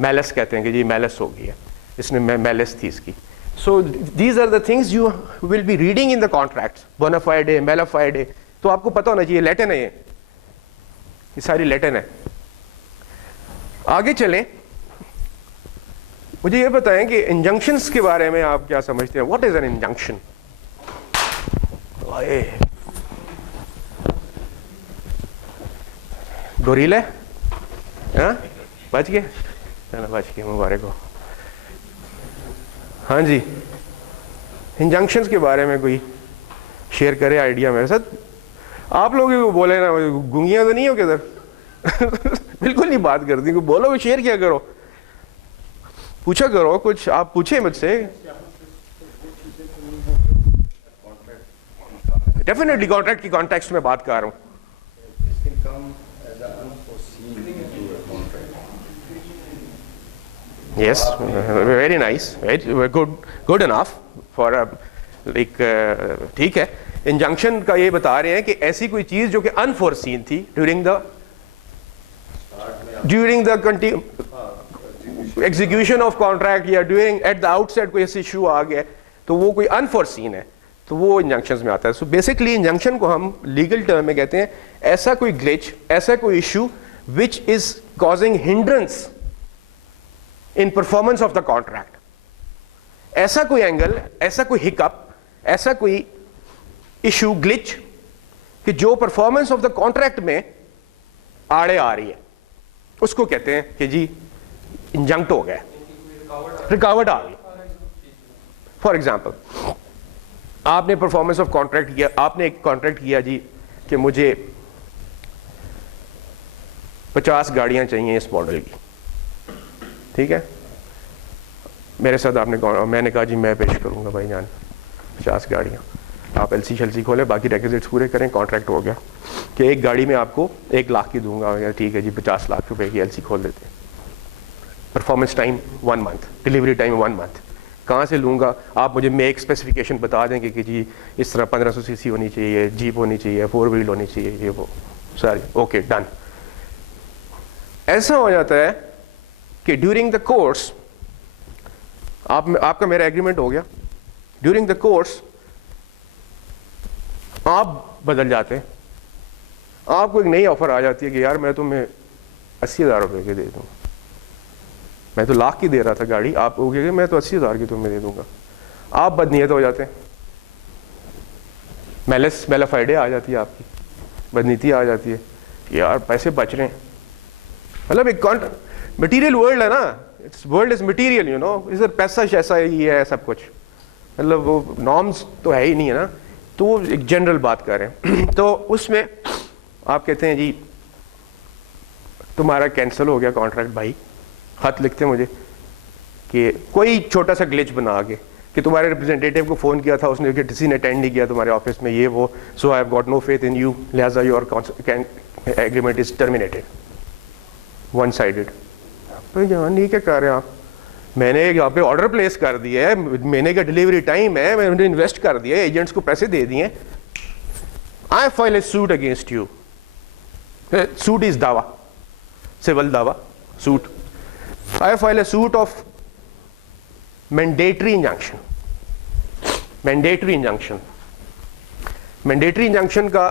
Malice कहते हैं कि जी मैलिस हो गई है, इसने मैलिस थी इसकी। So these are the things you will be reading in the contracts, bona fide, mala fide, तो आपको पता होना चाहिए, लैटिन है ये सारी लैटिन है। आगे चलें, मुझे ये बताएं कि इंजंक्शंस के बारे में आप क्या समझते हैं, व्हाट इज एन इंजंक्शन? गोरीला बच गए, चलो बच गए, मुबारक हो। हाँ जी, इंजंक्शंस के बारे में कोई शेयर करे आइडिया मेरे साथ। आप लोग भी बोले ना, गुंगियां तो नहीं हो किधर बिल्कुल नहीं बात करती, बोलो, शेयर क्या करो, पूछा करो कुछ, आप पूछे मुझसे। डेफिनेटली कॉन्ट्रैक्ट की कॉन्टेक्स्ट में बात कर रहा हूँ। Yes, very nice, very good enough for like ठीक है। इंजंक्शन का ये बता रहे हैं कि ऐसी कोई चीज जो कि अनफोर्सीन थी during the execution of contract या ड्यूरिंग एट द आउटसेट कोई ऐसा इशू आ गया, तो वो कोई अनफोर्सीन है, तो वो इंजंक्शंस में आता है। सो बेसिकली इंजंक्शन को हम लीगल टर्म में कहते हैं ऐसा कोई ग्लिच, ऐसा कोई issue which is causing hindrance in performance of the contract. ऐसा कोई एंगल, ऐसा कोई हिकअप, ऐसा कोई इशू, ग्लिच कि जो परफॉर्मेंस ऑफ द कॉन्ट्रैक्ट में आड़े आ रही है उसको कहते हैं कि जी इंजंक्ट हो गया, रुकावट आ गई। फॉर एग्जाम्पल, आपने परफॉर्मेंस ऑफ कॉन्ट्रैक्ट किया, आपने एक कॉन्ट्रैक्ट किया जी कि मुझे 50 गाड़ियां चाहिए इस मॉडल की, ठीक है। मेरे साथ आपने मैंने कहा जी मैं पेश करूंगा भाई जान 50 गाड़ियां, आप एलसी शलसी खोलें, बाकी रिक्विजिट्स पूरे करें, कॉन्ट्रैक्ट हो गया कि एक गाड़ी में आपको 1 लाख की दूंगा, ठीक है जी 50 लाख रुपए की एलसी खोल देते हैं। Performance time 1 month, delivery time 1 month. कहाँ से लूँगा? आप मुझे मेक स्पेसिफिकेशन बता देंगे कि जी इस तरह 1500 सीसी होनी चाहिए, जीप होनी चाहिए, 4 व्हील होनी चाहिए, ये वो सारी, ओके डन। ऐसा हो जाता है कि ड्यूरिंग द कोर्स आपका मेरा एग्रीमेंट हो गया, ड्यूरिंग द कोर्स आप बदल जाते हैं, आपको एक नई ऑफर आ जाती है कि यार मैं तुम्हें 80,000 रुपये की दे दूँ, मैं तो लाख की दे रहा था गाड़ी, आप हो गया मैं तो 80,000 की तुम्हें दे दूंगा। आप बदनीयत हो जाते हैं, मेलाफाइडे आ जाती है, आपकी बदनीति आ जाती है कि यार पैसे बच रहे हैं। मतलब एक मटीरियल वर्ल्ड है ना, it's world is material, you know, इधर पैसा शैसा ही है सब कुछ, मतलब वो नॉर्म्स तो है ही नहीं है ना, तो वो एक जनरल बात कर रहे हैं। तो उसमें आप कहते हैं जी तुम्हारा कैंसिल हो गया कॉन्ट्रैक्ट भाई, खत लिखते हैं मुझे कि कोई छोटा सा ग्लिच बना के कि तुम्हारे रिप्रेजेंटेटिव को फ़ोन किया था, उसने किसी ने अटेंड नहीं किया तुम्हारे ऑफिस में, ये वो, so I have got no faith in you, लिहाजा your agreement is terminated, one sided. तो यहाँ नहीं क्या कर रहे हैं आप, मैंने यहाँ पे ऑर्डर प्लेस कर दिया है, महीने का डिलीवरी टाइम है, मैंने इन्वेस्ट कर दिया, एजेंट्स को पैसे दे दिए, I file a suit against you. Suit is दावा, सिविल दावा, suit. I file a suit of mandatory injunction. Mandatory injunction. Mandatory injunction का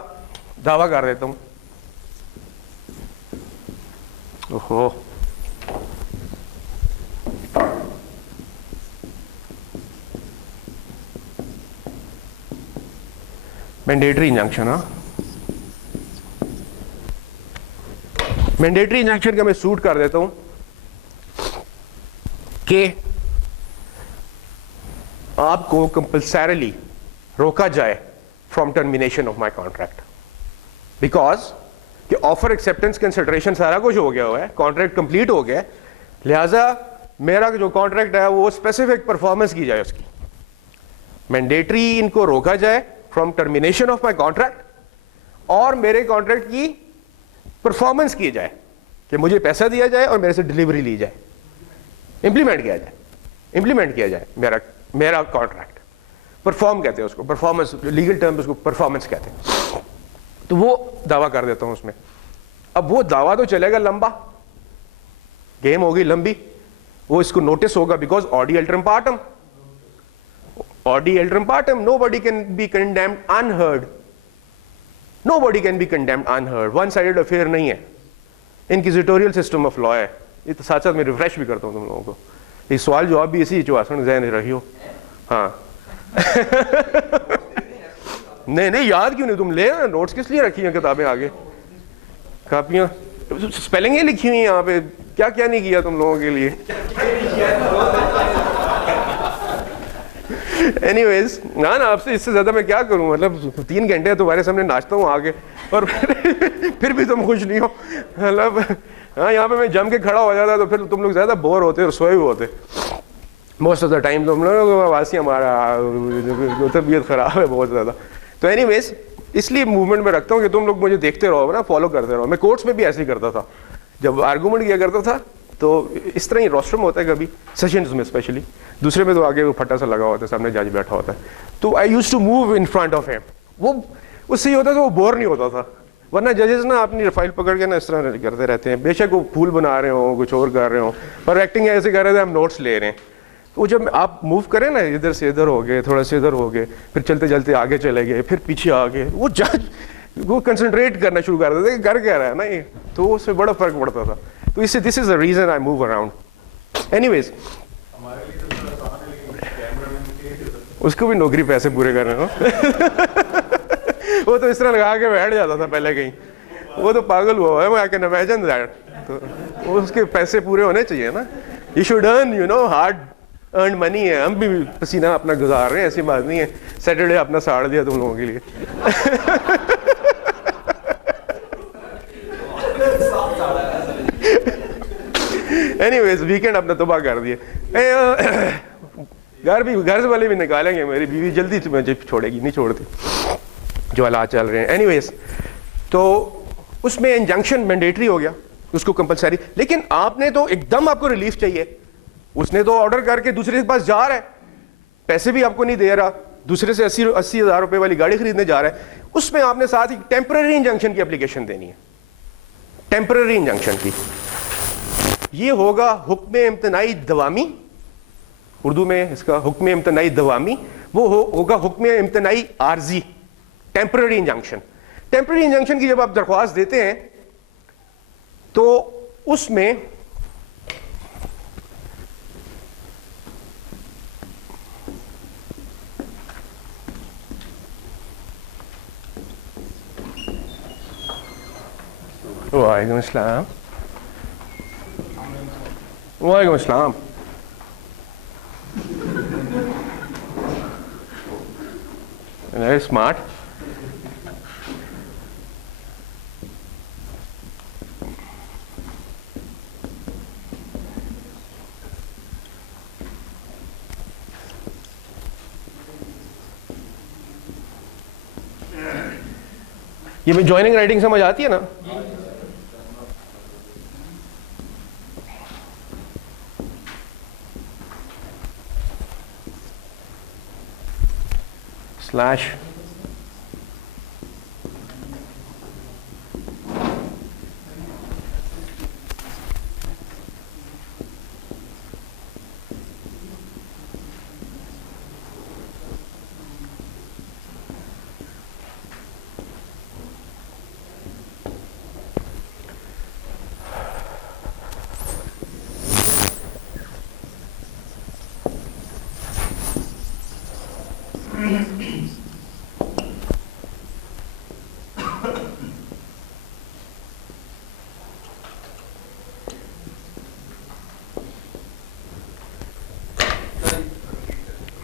दावा कर देता हूं। ओहो, मैंडेटरी इंजंक्शन, हाँ, मैंडेटरी इंजंक्शन का मैं सूट कर देता हूं कि आपको कंपल्सरीली रोका जाए from termination of my contract, because कि ऑफर एक्सेप्टेंस कंसिडरेशन सारा कुछ हो गया हुआ है, कॉन्ट्रैक्ट कंप्लीट हो गया, लिहाजा मेरा जो कॉन्ट्रैक्ट है वो स्पेसिफिक परफॉर्मेंस की जाए उसकी। मैंडेटरी इनको रोका जाए from termination of my contract और मेरे कॉन्ट्रैक्ट की परफॉर्मेंस की जाए कि मुझे पैसा दिया जाए और मेरे से डिलीवरी ली जाए, इंप्लीमेंट किया जाए मेरा कॉन्ट्रैक्ट। परफॉर्म कहते हैं उसको, परफॉर्मेंस, लीगल टर्म उसको परफॉर्मेंस कहते हैं। तो वो दावा कर देता हूं उसमें। अब वो दावा तो चलेगा लंबा, गेम होगी लंबी, वो इसको नोटिस होगा, बिकॉज ऑडी अल्टरम पार्टम, ऑडी अल्टरम पार्टम, nobody can be condemned unheard, nobody can be condemned unheard, one sided affair नहीं है, इनक्विजिटोरियल सिस्टम ऑफ लॉ है। ये तो साथ साथ मैं रिफ्रेश भी करता हूँ तुम लोगों को, ये सवाल जवाब भी इसी चौहासन जहन रही हो। हाँ नहीं याद क्यों नहीं, तुम ले नोट्स किस लिए रखी हैं किताबें आगे, कापियाँ, स्पेलिंग लिखी हुई है यहाँ पे, क्या क्या नहीं किया तुम लोगों के लिए। एनीवेज, ना आपसे इससे ज्यादा मैं क्या करूं, मतलब 3 घंटे तुम्हारे सामने नाचता हूँ आगे और फिर भी तुम खुश नहीं हो, मतलब हाँ, यहाँ पे मैं जम के खड़ा हो जाता तो फिर तुम लोग ज्यादा बोर होते और सोए हुए होते मोस्ट ऑफ द टाइम। तुम लोग वासी हमारा तबीयत खराब है बहुत ज्यादा। तो एनीवेज, इसलिए मूवमेंट में रखता हूँ कि तुम लोग मुझे देखते रहो ना, फॉलो करते रहो। मैं कोर्ट्स में भी ऐसे ही करता था, जब आर्गूमेंट किया करता था तो इस तरह ही रोस्ट्रम होता है कभी सेशंस में, स्पेशली दूसरे में तो आगे वो फटा सा लगा होता है, सामने जज बैठा होता है, तो I used to move in front of him. वो उससे ये होता था, वो बोर नहीं होता था, वरना जजेस ना अपनी फाइल पकड़ के ना इस तरह करते रहते हैं, बेशक वो फूल बना रहे हो, कुछ और कर रहे हो, पर एक्टिंग ऐसे कर रहे थे हम नोट्स ले रहे हैं। तो जब आप मूव करें ना, इधर से इधर हो गए, थोड़ा से इधर हो गए, फिर चलते चलते आगे चले गए, फिर पीछे आ गए, वो जज वो कंसंट्रेट करना शुरू कर देते कर क्या रहा है ना ये, तो उससे बड़ा फर्क पड़ता था। तो इससे this is the reason I move around. Anyways, उसको भी नौकरी पैसे पूरे कर रहे हो वो तो इस तरह लगा के बैठ जाता था पहले कहीं, वो तो पागल हुआ है, आई कैन इमेजिन दैट। तो उसके पैसे पूरे होने चाहिए ना, you should earn, you know, hard earn money है। हम भी पसीना अपना गुजार रहे हैं, ऐसी बात नहीं है सैटरडे अपना साड़ दिया तुम लोगों के लिए। एनीवेज वीकेंड अपना तबाह कर दिए। घर वाले भी निकालेंगे, मेरी बीवी जल्दी मुझे छोड़ेगी, नहीं छोड़ती जो हालात चल रहे हैं। एनीवेज तो उसमें इंजंक्शन मैंडेटरी हो गया, उसको कंपलसरी। लेकिन आपने तो एकदम आपको रिलीफ चाहिए, उसने तो ऑर्डर करके दूसरे के पास जा रहा है, पैसे भी आपको नहीं दे रहा, दूसरे से 80,000 रुपए वाली गाड़ी खरीदने जा रहा है, उसमें आपने साथ ही टेम्पररी इंजंक्शन की एप्लीकेशन देनी है, टेम्पररी इंजंक्शन की। ये होगा हुक्म इम्तनाई दवामी, उर्दू में इसका हुक्म इम्तनाई दवामी, वो होगा हुक्म इम्तनाई आर्जी, टेम्पररी इंजंक्शन। टेम्पररी इंजंक्शन की जब आप दरख्वास्त देते हैं तो उसमें वालेकुम अस्सलाम, वालेकुम अस्सलाम। Very smart. ये भी ज्वाइनिंग राइटिंग समझ आती है ना? स्लैश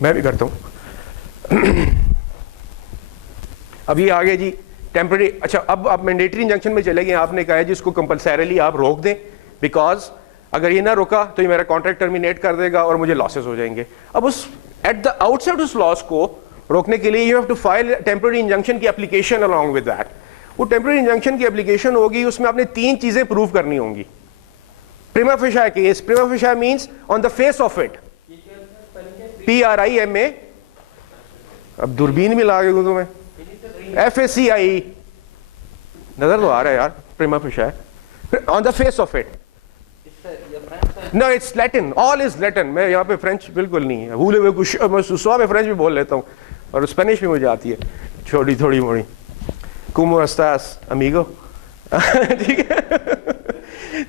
मैं भी करता हूं। अभी आगे जी टेम्पररी, अच्छा अब आप मैंडेटरी इंजंक्शन में चले गए, आपने कहा है जी इसको कंपलसरीली आप रोक दें, बिकॉज अगर ये ना रोका तो ये मेरा कॉन्ट्रैक्ट टर्मिनेट कर देगा और मुझे लॉसेस हो जाएंगे। अब उस एट द आउटसेट उस लॉस को रोकने के लिए you have to file temporary injunction की एप्लीकेशन अलॉन्ग विद दैट। वो टेम्पररी इंजंक्शन की एप्लीकेशन होगी, उसमें आपने 3 चीजें प्रूव करनी होंगी। Prima facie case, prima facie means on the face of it, PRIMA, अब दूरबीन भी ला गई तुम्हें, FACI, नजर तो आ रहा है यार, प्रिमा फेशा है, on the face of it. No it's Latin, all is Latin. मैं यहाँ पे फ्रेंच बिल्कुल नहीं है, भूले हुए कुछ मैं फ्रेंच भी बोल लेता हूँ और स्पेनिश भी मुझे आती है छोटी थोड़ी मोड़ी। Como estás, amigo? ठीक है।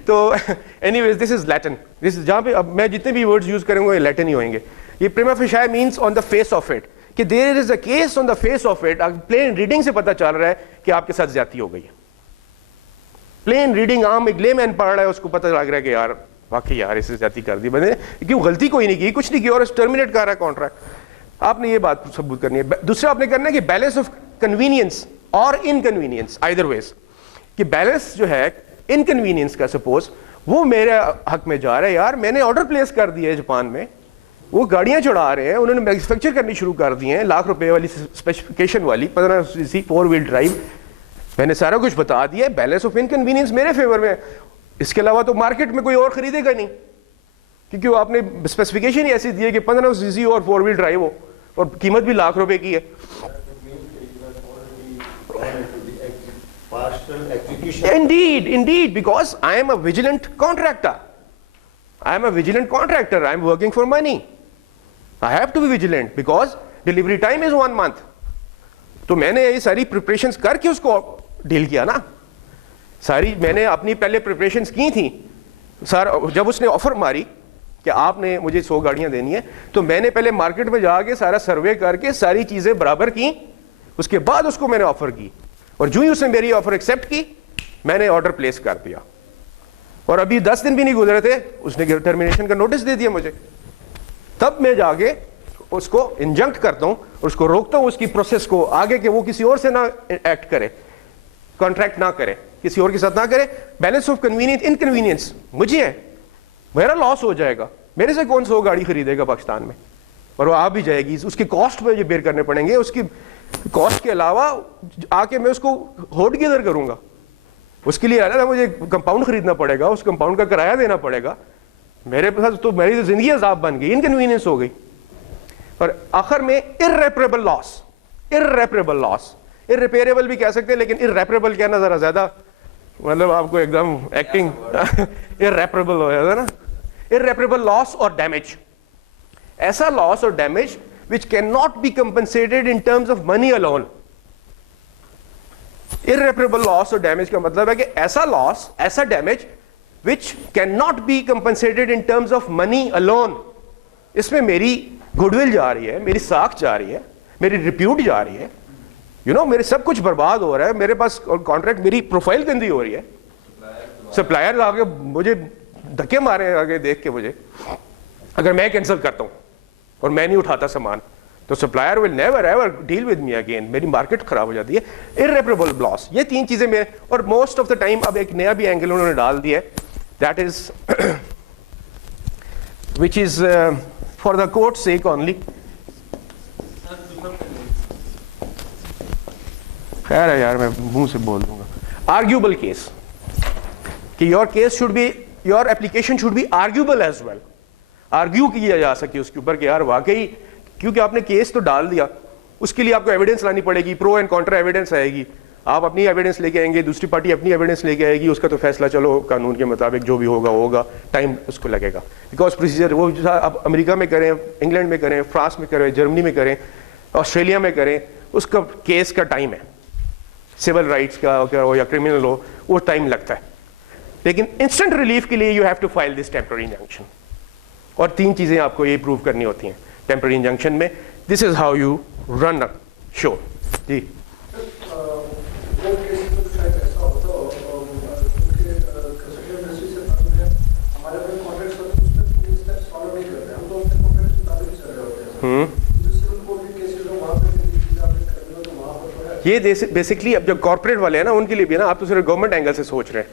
तो anyways this is Latin, this is जहाँ पे अब मैं जितने भी वर्ड्स यूज करूंगा ये लैटिन ही होंगे। ये prima facie means on the face of it, कि there is a case on the face of it. Plain reading से पता चल रहा है कि आपके साथ ज्यादती हो गई है। प्लेन रीडिंग, आम एक लेमैन पढ़ रहा है, उसको पता लग रहा है कि यार वाकई यार इससे ज्यादती कर दी मैंने, क्यों गलती कोई नहीं की, कुछ नहीं किया और टर्मिनेट कर रहा है कॉन्ट्रैक्ट। आपने ये बात सबूत करनी है। दूसरा आपने करना है कि बैलेंस ऑफ कन्वीनियंस और इनकन्वीनियंस, आइदर वेज, कि बैलेंस जो है इनकन्वीनियंस का, सपोज वो मेरे हक में जा रहा है, यार मैंने ऑर्डर प्लेस कर दिया है जापान में, वो गाड़ियां चढ़ा रहे हैं, उन्होंने मैन्युफैक्चर करनी शुरू कर दी हैं, लाख रुपए वाली स्पेसिफिकेशन वाली 15 सीसी 4 व्हील ड्राइव, मैंने सारा कुछ बता दिया है, बैलेंस ऑफ इनकन्वीनियंस मेरे फेवर में। इसके अलावा तो मार्केट में कोई और खरीदेगा नहीं, क्योंकि वो आपने स्पेसिफिकेशन ही ऐसी दी है कि 15 सीसी और 4 व्हील ड्राइव हो और कीमत भी लाख रुपए की है। Indeed, because I am a vigilant contractor. I am working for money. I have to be vigilant because delivery time is 1 month. तो मैंने ये सारी प्रिपरेशंस करके उसको डील किया ना, सारी मैंने अपनी पहले प्रिपरेशंस की थी सर। जब उसने ऑफर मारी कि आपने मुझे 100 गाड़ियां देनी है, तो मैंने पहले मार्केट में जाके सारा सर्वे करके सारी चीजें बराबर की, उसके बाद उसको मैंने ऑफर की, और जो ही उसने मेरी ऑफर एक्सेप्ट की मैंने ऑर्डर प्लेस कर दिया, और अभी 10 दिन भी नहीं गुजरे थे उसने टर्मिनेशन का नोटिस दे दिया मुझे। तब मैं जाके उसको इंजंक्ट करता हूं और उसको रोकता हूं उसकी प्रोसेस को आगे, कि वो किसी और से ना एक्ट करे, कॉन्ट्रैक्ट ना करे, किसी और के साथ ना करे। बैलेंस ऑफ कन्वीनियंस इनकन्वीनियंस मुझे है, मेरा लॉस हो जाएगा, मेरे से कौन 100 गाड़ी खरीदेगा पाकिस्तान में, और वो आ भी जाएगी, उसकी कॉस्ट मुझे बेयर करने पड़ेंगे, उसकी कॉस्ट के अलावा आके मैं उसको होल्ड किधर करूंगा, उसके लिए अलग मुझे कंपाउंड खरीदना पड़ेगा, उस कंपाउंड का किराया देना पड़ेगा, मेरे पास तो मेरी तो जिंदगी अजाब बन गई, इनकन्वीनियंस हो गई। और आखिर में इर्रेपरेबल लॉस, इर्रेपरेबल लॉस, इर्रिपेयरेबल भी कह सकते हैं, लेकिन इर्रेपरेबल कहना जरा ज्यादा, मतलब आपको एकदम एक्टिंग इर्रेपरेबल हो जाता ना। इर्रेपरेबल लॉस और डैमेज, ऐसा लॉस और damage which cannot be compensated in terms of money alone. Irreparable loss और डैमेज का मतलब है कि ऐसा लॉस, ऐसा damage which cannot be compensated in terms of money alone. इसमें मेरी गुडविल जा रही है, मेरी साख जा रही है, मेरी रिप्यूट जा रही है, मेरे सब कुछ बर्बाद हो रहा है, मेरे पास कॉन्ट्रैक्ट, मेरी प्रोफाइल गंदी हो रही है, सप्लायर आगे मुझे धक्के मारे आगे देख के मुझे, अगर मैं कैंसिल करता हूं और मैं नहीं उठाता सामान तो supplier will never ever deal with me again, मेरी मार्केट खराब हो जाती है। इर्रेपरेबल लॉस, ये 3 चीजें मेरे, और मोस्ट ऑफ द टाइम अब एक नया भी एंगल उन्होंने डाल दिया है, that is which is for the court sake only. खैर है यार, मैं मुंह से बोल दूंगा। आर्ग्यूबल केस, कि your case should be, your application should be arguable as well, argue किया जा सके उसके ऊपर कि यार वाकई, क्योंकि आपने केस तो डाल दिया, उसके लिए आपको एविडेंस लानी पड़ेगी, प्रो एंड कॉन्ट्रा एविडेंस आएगी, आप अपनी एविडेंस लेके आएंगे, दूसरी पार्टी अपनी एविडेंस लेके आएगी, उसका तो फैसला चलो कानून के मुताबिक जो भी होगा होगा, टाइम उसको लगेगा, बिकॉज प्रोसीजर वो आप अमेरिका में करें, इंग्लैंड में करें, फ्रांस में करें, जर्मनी में करें, ऑस्ट्रेलिया में करें, उसका केस का टाइम है, सिविल राइट्स का या क्रिमिनल हो, वो टाइम लगता है। लेकिन इंस्टेंट रिलीफ के लिए you have to file this temporary injunction, और 3 चीजें आपको ये प्रूव करनी होती हैं टेम्पररी इंजंक्शन में। This is how you run a show. जी ये बेसिकली अब जो कॉर्पोरेट वाले हैं ना, उनके लिए भी ना, आप तो सिर्फ गवर्नमेंट एंगल से सोच रहे हैं,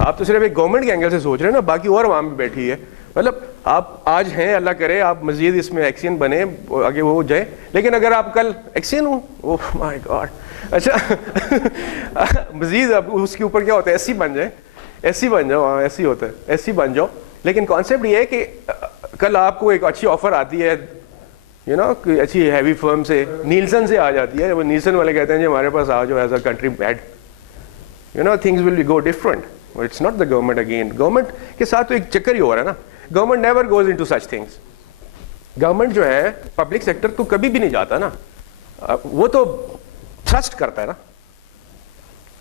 आप तो सिर्फ एक गवर्नमेंट के एंगल से सोच रहे हैं ना, बाकी और आवाम भी बैठी है, मतलब आप आज हैं, अल्लाह करे आप मजीद इसमें एक्सियन बने, आगे वो जाए, लेकिन अगर आप कल एक्सियन हो, ओह माय गॉड, अच्छा मजीद अब उसके ऊपर क्या होता है, एससी बन जाए, एससी बन जाओ, हाँ एससी होता है, एससी बन जाओ। लेकिन कॉन्सेप्ट ये है कि कल आपको एक अच्छी ऑफर आती है, अच्छी हैवी फर्म से, नीलसन से आ जाती है, वो नीलसन वाले कहते हैं जी हमारे पास आ जाओ as a country head, things will go different, it's not the government again. Government के साथ तो एक चक्कर ही हो रहा है ना, government never goes into such things. Government जो है, पब्लिक सेक्टर तो कभी भी नहीं जाता ना, वो तो थ्रस्ट करता है ना,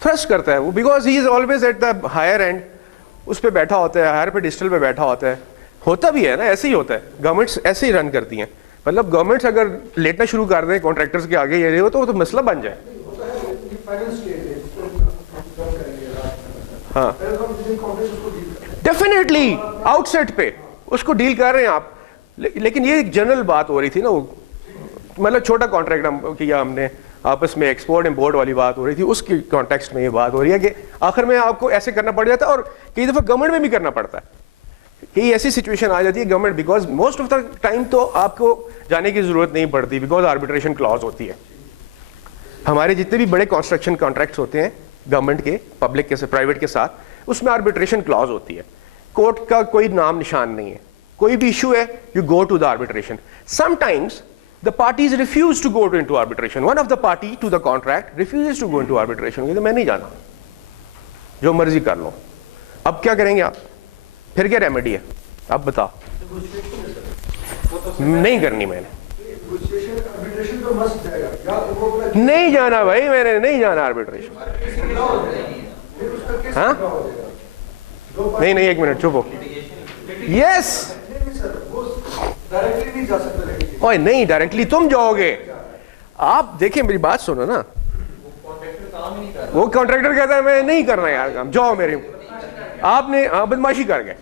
थ्रस्ट करता है वो, because he is always at the higher end, उस पर बैठा होता है, हायर पेडिस्टल पे बैठा होता भी है ना, ऐसे ही होता है, गवर्नमेंट्स ऐसे ही रन करती हैं। मतलब गवर्नमेंट्स अगर लेटना शुरू कर दें कॉन्ट्रैक्टर्स के आगे ये हो तो वो तो मसला बन जाए। हाँ डेफिनेटली आउटसेट पे उसको डील कर रहे हैं आप, लेकिन ये एक जनरल बात हो रही थी ना, वो मतलब छोटा कॉन्ट्रैक्ट हम किया हमने आपस में, एक्सपोर्ट इम्पोर्ट वाली बात हो रही थी, उसकी कॉन्टेक्स्ट में ये बात हो रही है कि आखिर में आपको ऐसे करना पड़ जाता है, और कई दफ़ा गवर्नमेंट में भी करना पड़ता है, कि ऐसी सिचुएशन आ जाती है government, because most of the time तो आपको जाने की जरूरत नहीं पड़ती, बिकॉज आर्बिट्रेशन क्लॉज होती है। हमारे जितने भी बड़े कंस्ट्रक्शन कॉन्ट्रैक्ट्स होते हैं गवर्नमेंट के, पब्लिक के, प्राइवेट के साथ, उसमें आर्बिट्रेशन क्लॉज होती है, कोर्ट का कोई नाम निशान नहीं है, कोई भी इशू है you go to the arbitration. Sometimes the parties refuse to go into arbitration, one of the party to the contract refuses to go into arbitration, कहते मैं नहीं जाना, जो मर्जी कर लो। अब क्या करेंगे आप, फिर क्या रेमेडी है आप बताओ? नहीं करनी मैंने, नहीं जाना भाई, मैंने नहीं जाना आर्बिट्रेशन। हाँ नहीं नहीं, एक मिनट चुप हो। यस डायरेक्टली नहीं जा सकता, ओए नहीं, डायरेक्टली तुम जाओगे, आप देखिए मेरी बात सुनो ना, कॉन्ट्रैक्टर काम ही नहीं कर रहा। वो कॉन्ट्रैक्टर कहता है मैं नहीं करना यार काम, जाओ मेरे, आपने बदमाशी कर गए,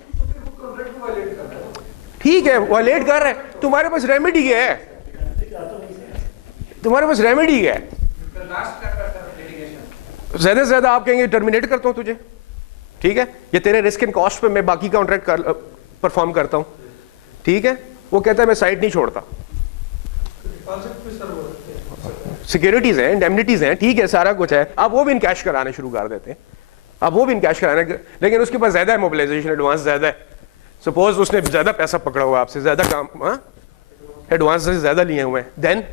ठीक है वायलेट कर रहे हैं, तुम्हारे पास रेमेडी क्या है, तुम्हारे पास रेमेडी क्या है? ज्यादा से ज्यादा आप कहेंगे टर्मिनेट करता हूं तुझे, ठीक है, ये तेरे रिस्क एंड कॉस्ट पे मैं बाकी कॉन्ट्रैक्ट परफॉर्म करता हूं, ठीक है। वो कहता है मैं साइट नहीं छोड़ता, सिक्योरिटीज हैं, इंडेमनिटीज हैं, ठीक है, सारा कुछ है, आप वो भी इनकैश कराने शुरू कर देते हैं, आप वो भी इनकैश कराने, लेकिन उसके पास ज्यादा है मोबिलाइजेशन एडवांस ज्यादा है, सपोज उसने ज्यादा पैसा पकड़ा हुआ आपसे, ज्यादा काम एडवांस से ज्यादा लिए हुए हैं, देन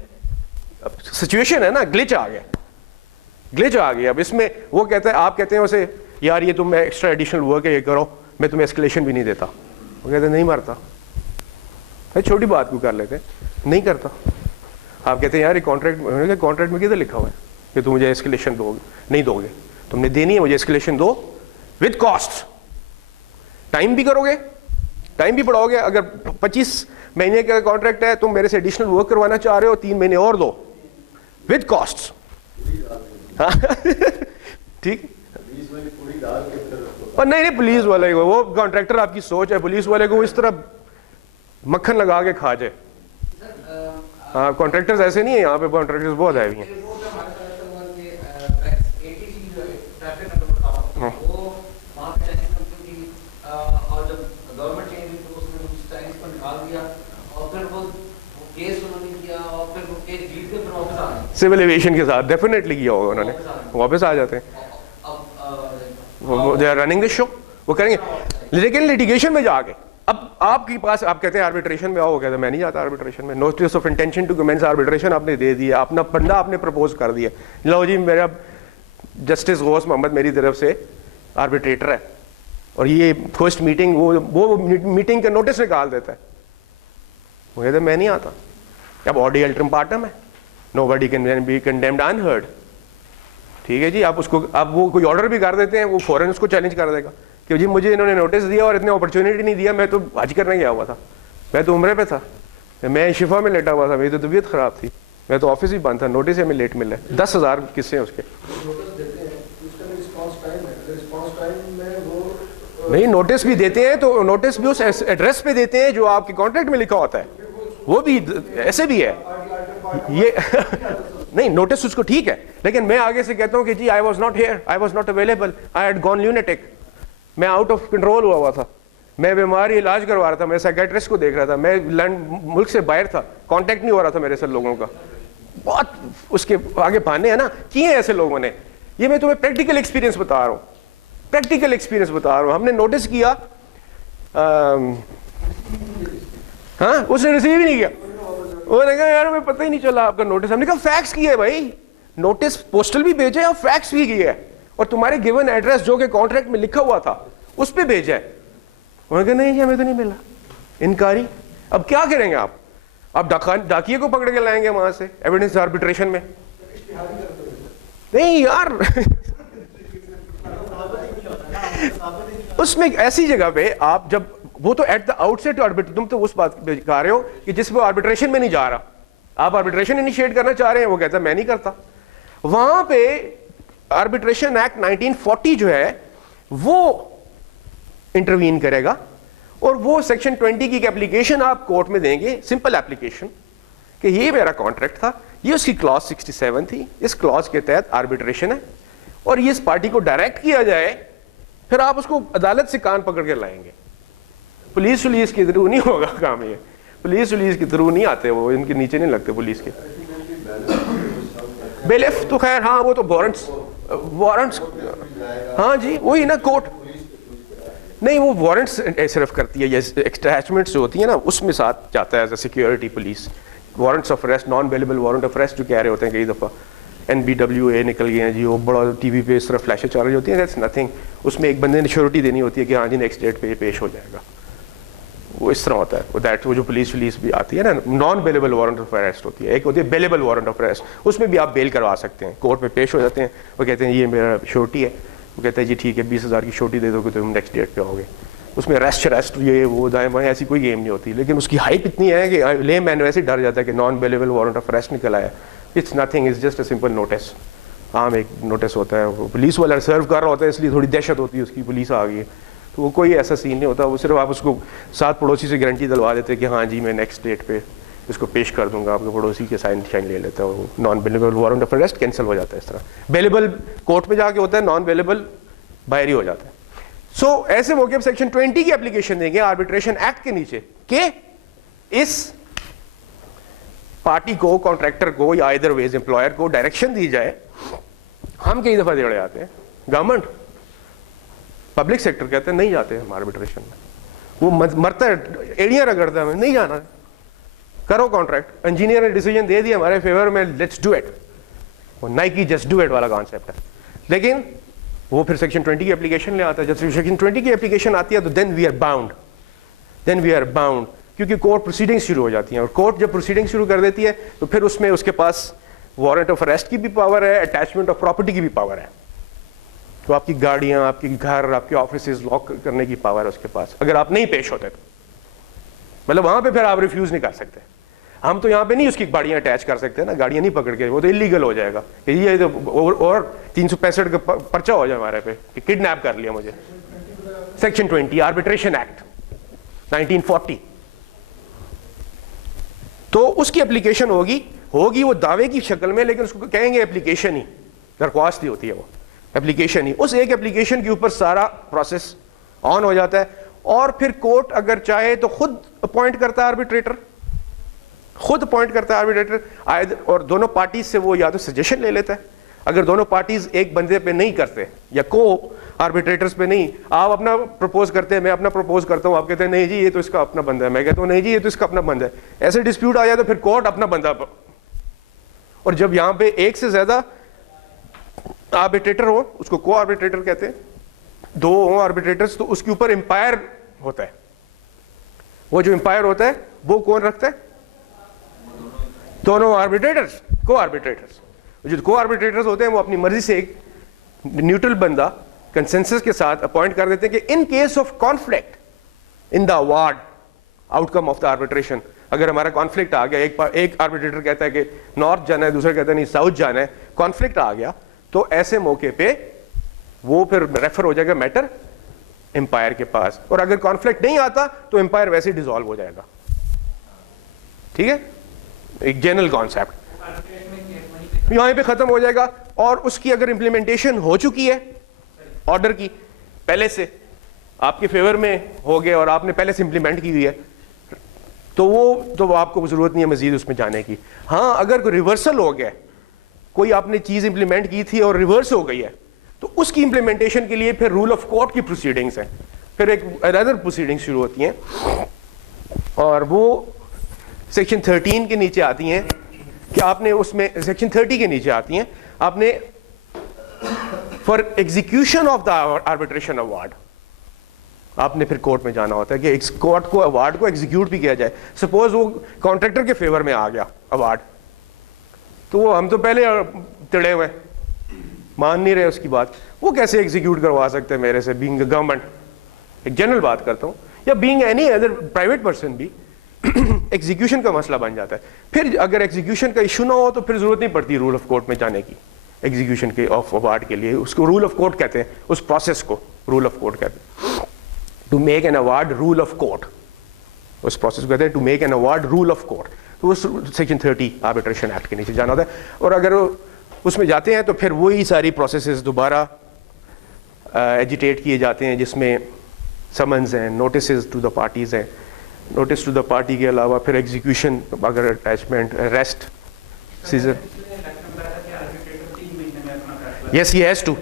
सिचुएशन है ना, ग्लिच आ गया, ग्लिच आ गया। अब इसमें वो कहता है, आप कहते हैं उसे यार ये तुम एक्स्ट्रा एडिशनल वर्क है ये करो, मैं तुम्हें एस्केलेशन भी नहीं देता, वो कहते हैं नहीं मारता, छोटी बात क्यों कर लेते, नहीं करता। आप कहते हैं यार ये कॉन्ट्रैक्ट में किधर लिखा हुआ है कि तुम मुझे एस्केलेशन दोगे, नहीं दोगे, तुमने देनी है मुझे एस्केलेशन दो विद कॉस्ट, टाइम भी करोगे, टाइम भी बढ़ाओगे, अगर 25 महीने का कॉन्ट्रैक्ट है, तुम मेरे से एडिशनल वर्क करवाना चाह रहे हो, 3 महीने और दो विद कॉस्ट, ठीक। और नहीं पुलिस वाले को, वो कॉन्ट्रैक्टर आपकी सोच है, पुलिस वाले को इस तरह मक्खन लगा के खा जाए। हाँ कॉन्ट्रैक्टर्स ऐसे नहीं है, यहाँ पे कॉन्ट्रैक्टर्स बहुत हैवी हैं। सिविल एविएशन के साथ डेफिनेटली किया होगा उन्होंने, वापस आ जाते हैं, they are running the show, वो करेंगे। लेकिन लिटिगेशन में जाके अब आपके पास, आप कहते हैं आर्बिट्रेशन में आओ, वो कहते हैं मैं नहीं जाता आर्बिट्रेशन में, notice of intention to commence arbitration आपने दे दिया, अपना बंदा आपने प्रपोज कर दिया, लो जी मेरा जस्टिस गौस मोहम्मद मेरी तरफ से आर्बिट्रेटर है, और ये फर्स्ट मीटिंग वो मीटिंग का नोटिस निकाल देता है, वो कहते हैं मैं नहीं आता। अब ऑडी अल्ट्रम पार्टम है, nobody can be condemned unheard, ठीक है जी। आप उसको, आप वो कोई ऑर्डर भी कर देते हैं, वो फौरन उसको चैलेंज कर देगा कि जी मुझे इन्होंने नोटिस दिया और इतने अपॉर्चुनिटी नहीं दिया, मैं तो हज करने गया हुआ था, मैं तो उम्रे पे था, मैं शिफा में लेटा हुआ था, मेरी तो तबीयत खराब थी, मैं तो ऑफिस ही बंद था, नोटिस हमें लेट मिला है। 10,000 किस्से हैं उसके। नहीं नोटिस भी देते हैं, तो नोटिस भी उस एड्रेस पे देते हैं जो आपके कॉन्ट्रैक्ट में लिखा होता है, वो भी ऐसे भी है ये नहीं नोटिस उसको ठीक है, लेकिन मैं आगे से कहता हूँ कि जी I was not here, I was not available, I had gone lunatic, मैं आउट ऑफ कंट्रोल हुआ था, मैं बीमारी इलाज करवा रहा था, मैं साइकेट्रिस्ट को देख रहा था, मैं मुल्क से बाहर था, कांटेक्ट नहीं हो रहा था मेरे साथ लोगों का, बहुत उसके आगे बहाने हैं ना, किए ऐसे लोगों ने। ये मैं तुम्हें प्रैक्टिकल एक्सपीरियंस बता रहा हूँ, प्रैक्टिकल एक्सपीरियंस बता रहा हूँ। हमने नोटिस किया, हाँ उसने रिसीव ही नहीं किया, उन्होंने कहा यार मैं पता ही नहीं चला आपका नोटिस, हमने कहा फैक्स किया है भाई, नोटिस पोस्टल भी भेजे और फैक्स भी किया है, और तुम्हारे गिवन एड्रेस जो कि कॉन्ट्रैक्ट में लिखा हुआ था उस पे भेजा है। उन्होंने कहा नहीं जी हमें तो नहीं मिला, इनकारी। अब क्या करेंगे आप डाकिए को पकड़ के लाएंगे वहां से एविडेंस आर्बिट्रेशन में? नहीं यार उसमें ऐसी जगह पे आप जब, वो तो एट द आउटसेट आर्बिट्रेशन, तुम तो उस बात कह रहे हो कि जिस वो आर्बिट्रेशन में नहीं जा रहा, आप आर्बिट्रेशन इनिशिएट करना चाह रहे हैं, वो कहता है मैं नहीं करता। वहां पे आर्बिट्रेशन एक्ट 1940 जो है वो इंटरवीन करेगा, और वो सेक्शन 20 की एप्लीकेशन आप कोर्ट में देंगे, सिंपल एप्लीकेशन कि ये मेरा कॉन्ट्रैक्ट था, ये उसकी क्लॉज 67 थी, इस क्लॉज के तहत आर्बिट्रेशन है, और ये इस पार्टी को डायरेक्ट किया जाए, फिर आप उसको अदालत से कान पकड़ के लाएंगे। पुलिस के थ्रू नहीं होगा काम, ये पुलिस के थ्रू नहीं आते, वो इनके नीचे नहीं लगते पुलिस के। बेलिफ तो खैर हाँ, वो तो वारंट्स हाँ जी वही ना, कोर्ट नहीं, वो वारंट्स सिर्फ करती है, ये अटैचमेंट्स जो होती है ना उसमें साथ जाता है as a security police. Warrants of arrest, non available warrant of arrest जो कह रहे होते हैं कई दफ़ा, NBWA निकल गए हैं जी, वो बड़ा टीवी पे इस तरह फ्लैशें चल रही होती हैं, दैट्स नथिंग। उसमें एक बंदे ने श्योरिटी देनी होती है कि हाँ जी नेक्स्ट डेट पे पेश हो जाएगा, वो इस तरह होता है। वो दैट वो जो पुलिस भी आती है ना, non bailable warrant of arrest होती है, एक होती है बेलेबल वारंट ऑफ अरेस्ट, उसमें भी आप बेल करवा सकते हैं, कोर्ट में पेश हो जाते हैं, वो कहते हैं ये मेरा श्योरिटी है, वो कहते हैं जी ठीक है 20,000 की श्योरिटी दे दोगे तो तुम नेक्स्ट डेट पे आओगे। उसमें रेस्ट ये वो दाएं बाएं ऐसी कोई गेम नहीं होती, लेकिन उसकी हाइप इतनी है कि ले मैन वैसे डर जाता है कि non bailable warrant of arrest निकल आया, it's nothing, it's just a simple notice. आम एक नोटिस होता है, वो पुलिस वाला सर्व कर रहा होता है इसलिए थोड़ी दहशत होती है उसकी, पुलिस आ गई है, तो वो कोई ऐसा सीन नहीं होता। वो सिर्फ आप उसको 7 पड़ोसी से गारंटी दिलवा देते हैं कि हाँ जी मैं नेक्स्ट डेट पे इसको पेश कर दूंगा, आपके पड़ोसी के साइन शाइन ले लेता है, वो non available warrant of arrest cancel हो जाता है। इस तरह अवेलेबल कोर्ट में जाके होता है, नॉन अवेलेबल बाहर ही हो जाता है। सो ऐसे मौके पर सेक्शन 20 की एप्लीकेशन देंगे आर्बिट्रेशन एक्ट के नीचे कि इस पार्टी को, कॉन्ट्रैक्टर को या इधर वेज एम्प्लॉयर को डायरेक्शन दी जाए। हम कई दफा दे जाते हैं, गवर्नमेंट पब्लिक सेक्टर कहते हैं नहीं जाते हम आर्बिट्रेशन में, वो मरता है, एड़ियां रगड़ता है, नहीं जाना है, करो कॉन्ट्रैक्ट। इंजीनियर ने डिसीजन दे दिया हमारे फेवर में, लेट्स डू इट, वो नाइकी जस्ट डू इट वाला कॉन्सेप्ट है। लेकिन वो फिर सेक्शन 20 की एप्लीकेशन ले आता है। जब सेक्शन 20 की एप्लीकेशन आती है तो देन वी आर बाउंड, क्योंकि कोर्ट प्रोसीडिंग शुरू हो जाती हैं, और कोर्ट जब प्रोसीडिंग शुरू कर देती है तो फिर उसमें उसके पास वारंट ऑफ अरेस्ट की भी पावर है, अटैचमेंट ऑफ प्रॉपर्टी की भी पावर है। तो आपकी गाड़ियां, आपके घर, आपके ऑफिसेज लॉक करने की पावर है उसके पास, अगर आप नहीं पेश होते तो। मतलब वहां पे फिर आप रिफ्यूज नहीं कर सकते। हम तो यहाँ पे नहीं उसकी गाड़ियां अटैच कर सकते ना, गाड़ियां नहीं पकड़ के, वो तो इलीगल हो जाएगा। ये तो और 365 का पर्चा हो जाए हमारे पे कि किडनैप कर लिया मुझे। सेक्शन 20 आर्बिट्रेशन एक्ट 1940, तो उसकी एप्लीकेशन होगी वो दावे की शक्ल में, लेकिन उसको कहेंगे एप्लीकेशन ही, दरख्वास्त ही होती है वो, एप्लीकेशन ही। उस एक एप्लीकेशन के ऊपर सारा प्रोसेस ऑन हो जाता है, और फिर कोर्ट अगर चाहे तो खुद अपॉइंट करता है आर्बिट्रेटर, और दोनों पार्टी से वो या तो सजेशन ले लेता है। अगर दोनों पार्टीज एक बंदे पे नहीं करते या को आर्बिट्रेटर्स पे नहीं, आप अपना प्रपोज करते हैं, मैं अपना प्रपोज करता हूं, आप कहते हैं नहीं जी ये तो इसका अपना बंदा है, मैं कहता हूं नहीं जी ये तो इसका अपना बंदा है, ऐसे डिस्प्यूट आ जाए तो फिर कोर्ट अपना बंदा। और जब यहां पे एक से ज्यादा आर्बिट्रेटर हो, उसको को आर्बिट्रेटर कहते हैं, 2 हो आर्बिट्रेटर्स, तो उसके ऊपर एम्पायर होता है। वो जो एम्पायर होता है वो कौन रखता है? दोनों आर्बिट्रेटर्स, को आर्बिट्रेटर्स। जो को आर्बिट्रेटर्स होते हैं वो अपनी मर्जी से एक न्यूट्रल बंदा कंसेंसस के साथ अपॉइंट कर देते हैं कि in case of conflict in the award outcome of the arbitration, अगर हमारा कॉन्फ्लिक्ट आ गया, एक आर्बिट्रेटर कहता है कि नॉर्थ जाना है, दूसरा कहता है नहीं साउथ जाना है, कॉन्फ्लिक्ट आ गया, तो ऐसे मौके पे वो फिर रेफर हो जाएगा मैटर एम्पायर के पास। और अगर कॉन्फ्लिक्ट नहीं आता तो एम्पायर वैसे ही डिसॉल्व हो जाएगा। ठीक है, एक जनरल कॉन्सेप्ट यहां पे खत्म हो जाएगा। और उसकी अगर इंप्लीमेंटेशन हो चुकी है ऑर्डर की, पहले से आपके फेवर में हो गया और आपने पहले से इंप्लीमेंट की हुई है, तो आपको जरूरत नहीं है मजीद उसमें जाने की। हाँ, अगर कोई रिवर्सल हो गया, कोई आपने चीज इंप्लीमेंट की थी और रिवर्स हो गई है, तो उसकी इंप्लीमेंटेशन के लिए फिर रूल ऑफ कोर्ट की प्रोसीडिंग्स हैं, फिर एक अदर प्रोसीडिंग्स शुरू होती हैं, और वो सेक्शन 13 के नीचे आती हैं कि आपने उसमें, सेक्शन 30 के नीचे आती हैं, आपने for execution of the arbitration award आपने फिर कोर्ट में जाना होता है कि इस कोर्ट को अवार्ड को एग्जीक्यूट भी किया जाए। सपोज वो कॉन्ट्रैक्टर के फेवर में आ गया अवार्ड, तो वो हम तो पहले तिड़े हुए, मान नहीं रहे उसकी बात, वो कैसे एग्जीक्यूट करवा सकते हैं मेरे से, बीइंग गवर्नमेंट, एक जनरल बात करता हूँ, या being any other private person भी एग्जीक्यूशन का मसला बन जाता है। फिर अगर एग्जीक्यूशन का इशू ना हो तो फिर जरूरत नहीं पड़ती रूल ऑफ कोर्ट में जाने की एग्जीक्यूशन के ऑफ अवार्ड के लिए। उसको रूल ऑफ कोर्ट कहते हैं, उस प्रोसेस को रूल ऑफ कोर्ट कहते हैं। To make an award rule of court, उस प्रोसेस को कहते हैं to make an award rule of court. तो उस सेक्शन 30 आर्बिट्रेशन एक्ट के नीचे जाना होता है। और अगर उसमें जाते हैं तो फिर वही सारी प्रोसेसेस दोबारा एजिटेट किए जाते हैं, जिसमें समन्स हैं, नोटिस टू द पार्टीज हैं, नोटिस टू द पार्टी के अलावा फिर एग्जीक्यूशन, अगर attachment, arrest, seizure. Yes, he has to. अब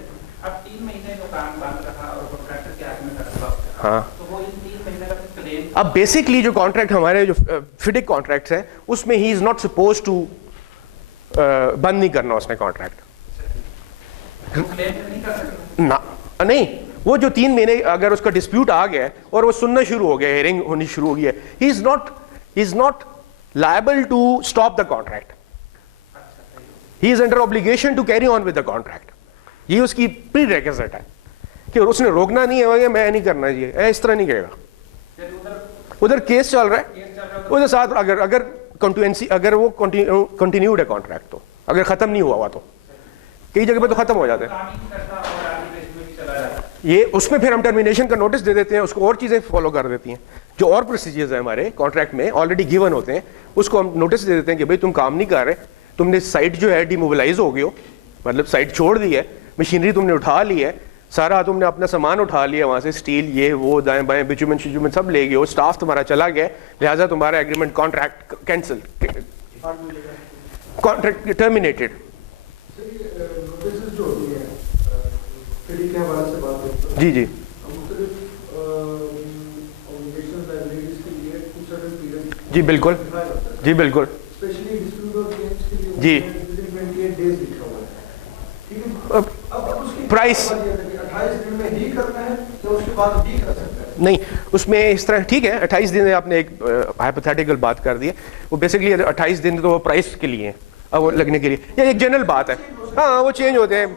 3 महीने जो काम बंद रहा और कॉन्ट्रैक्टर के हाथ में रखा, हाँ, तो वो इन 3 महीने का क्लेम, अब बेसिकली जो कॉन्ट्रैक्ट हमारे जो फिडिक कॉन्ट्रैक्ट्स हैं उसमें he is not suppose to बंद नहीं करना उसने कॉन्ट्रैक्ट क्लेम नहीं कर सकते ना, नहीं, वो जो 3 महीने अगर उसका डिस्प्यूट आ गया और वो सुनना शुरू हो गया, हियरिंग होनी शुरू हो गई है, he is not liable to stop the contract, he is under obligation to carry on with the contract. ये उसकी प्रीरेक्विजिट है कि उसने रोकना नहीं है, मैं नहीं करना चाहिए, इस तरह नहीं कहेगा। उधर केस चल रहा है, उधर साथ अगर कंटिन्यूड है कॉन्ट्रैक्ट, तो अगर ख़त्म नहीं हुआ तो कई जगह पे तो ख़त्म हो जाता है। काम ही नहीं करता और आगे पेज में भी चला जाता है। ये उसमें फिर हम टर्मिनेशन का नोटिस दे देते हैं, उसको और चीज़ें फॉलो कर देती हैं, जो और प्रोसीजर्स हैं हमारे कॉन्ट्रैक्ट में ऑलरेडी गिवन होते हैं, उसको हम नोटिस दे देते हैं कि भाई तुम काम नहीं कर रहे, तुमने साइट जो है डिमोबिलाइज हो गई हो, मतलब साइट छोड़ दी है, मशीनरी तुमने उठा ली है, सारा तुमने अपना सामान उठा लिया वहाँ से, स्टील ये वो दाएं बाएं बिचुमन शिचुमन सब ले गए हो, स्टाफ तुम्हारा चला गया, लिहाजा तुम्हारा agreement contract cancel, contract terminated. Notice जो होती है फिर के हवाले से बात होती है, जी जी हम मुख्तलिफ ऑब्लिगेशंस लायबिलिटीज के लिए कुछ सर्टेन पीरियड जी बिल्कुल जी बिल्कुल स्पेशली डिस्प्यूट ऑफ क्लेम्स के लिए जी। 28 डेज लिखा हुआ है, ठीक है। अब उसकी प्राइस 28 दिन में ही करना है या उसके बाद भी कर सकता है? नहीं, उसमें इस तरह ठीक है, 28 दिन आपने एक हाइपोथेटिकल बात कर दी है, वो बेसिकली 28 दिन तो वो प्राइस के लिए हैं, अब वो लगने के लिए, ये एक जनरल बात है, हाँ वो चेंज होते हैं।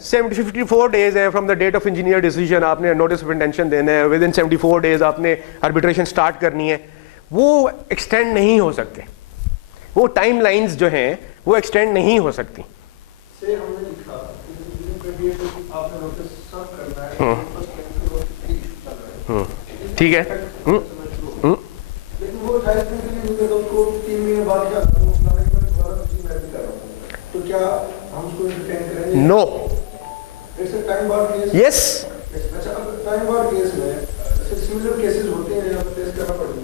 54 डेज है from the date of engineer decision, आपने नोटिस ऑफ इंटेंशन देना है, विद इन 74 डेज आपने आर्बिट्रेशन स्टार्ट करनी है, वो एक्सटेंड नहीं हो सकते, वो टाइम लाइन्स जो हैं वो एक्सटेंड नहीं हो सकती। से हमने लिखा कि विद इन 28 डेज आपने नोटिस सर्व करना है, फर्स्ट क्लेम को इशू चल रहा है, ठीक है। लेकिन वो 28 दिन के लिए मुझे तो उसको 3 महीने बाद क्या तो मैनेजमेंट द्वारा किसी मैं भी कर रहा हूँ, तो क्या हम उसको एंटरटेन करेंगे? No, it's a time bar case. Yes, अच्छा, अब टाइम बार केस में ऐसे सिमिलर केसेस होते हैं जहाँ फेस करना पड़ेगा।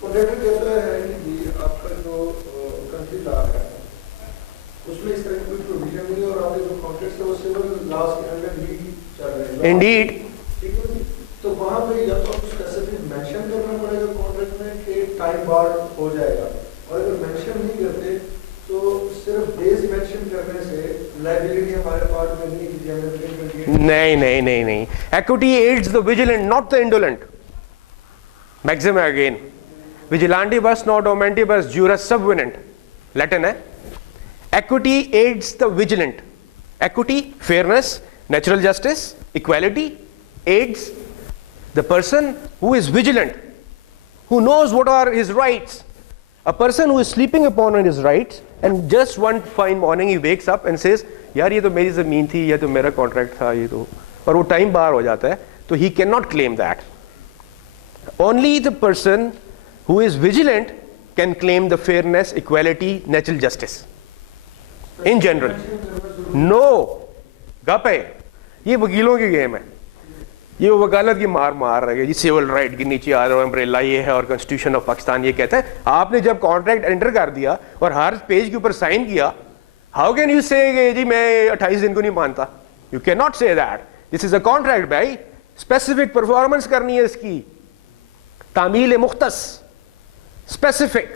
कॉन्ट्रैक्टर कहता है कि जी आपका जो कंट्री लॉ है उसमें इस तरह की कोई प्रोविजन नहीं है और आपके जो कॉन्ट्रैक्ट्स है वो सिविल लॉज के अंदर ही चल रहे हैं। इंडीड। ठीक है, तो वहाँ पे या तो आपको स्पेसिफिक मेंशन करना पड़ेगा कॉन्ट्रैक्ट में कि टाइम बार हो जाएगा, और अगर मेंशन नहीं करते तो सिर्फ डेज मेंशन करने से लायबिलिटी हमारे पार्ट में नहीं कि हमने नहीं नहीं नहीं नहीं, equity aids the vigilant, not the indolent. Maxim again, vigilantibus not omentibus juris subvenant, Latin है। Equity aids the vigilant. Equity, fairness, natural justice, equality aids the person who is vigilant, who knows what are his rights. A person who is sleeping upon his rights and just one fine morning he wakes up and says यार ये तो मेरी ज़मीन थी, ये तो मेरा contract था, ये तो, और वो टाइम बार हो जाता है, तो he cannot claim that. Only the person who is vigilant can claim the fairness, equality, natural justice. In general. No, गप है, ये वकीलों की गेम है, ये वकालत की मार रहे हैं, ये सिविल राइट के नीचे आ रहा है, अम्ब्रेला ये है, और कॉन्स्टिट्यूशन ऑफ पाकिस्तान ये कहता है। आपने जब कॉन्ट्रैक्ट एंटर कर दिया और हर पेज के ऊपर साइन किया, हाउ कैन यू से जी मैं 28 दिन को नहीं मानता? You can not say that, this is a contract भाई, स्पेसिफिक परफॉर्मेंस करनी है इसकी, तामील मुख्तस, स्पेसिफिक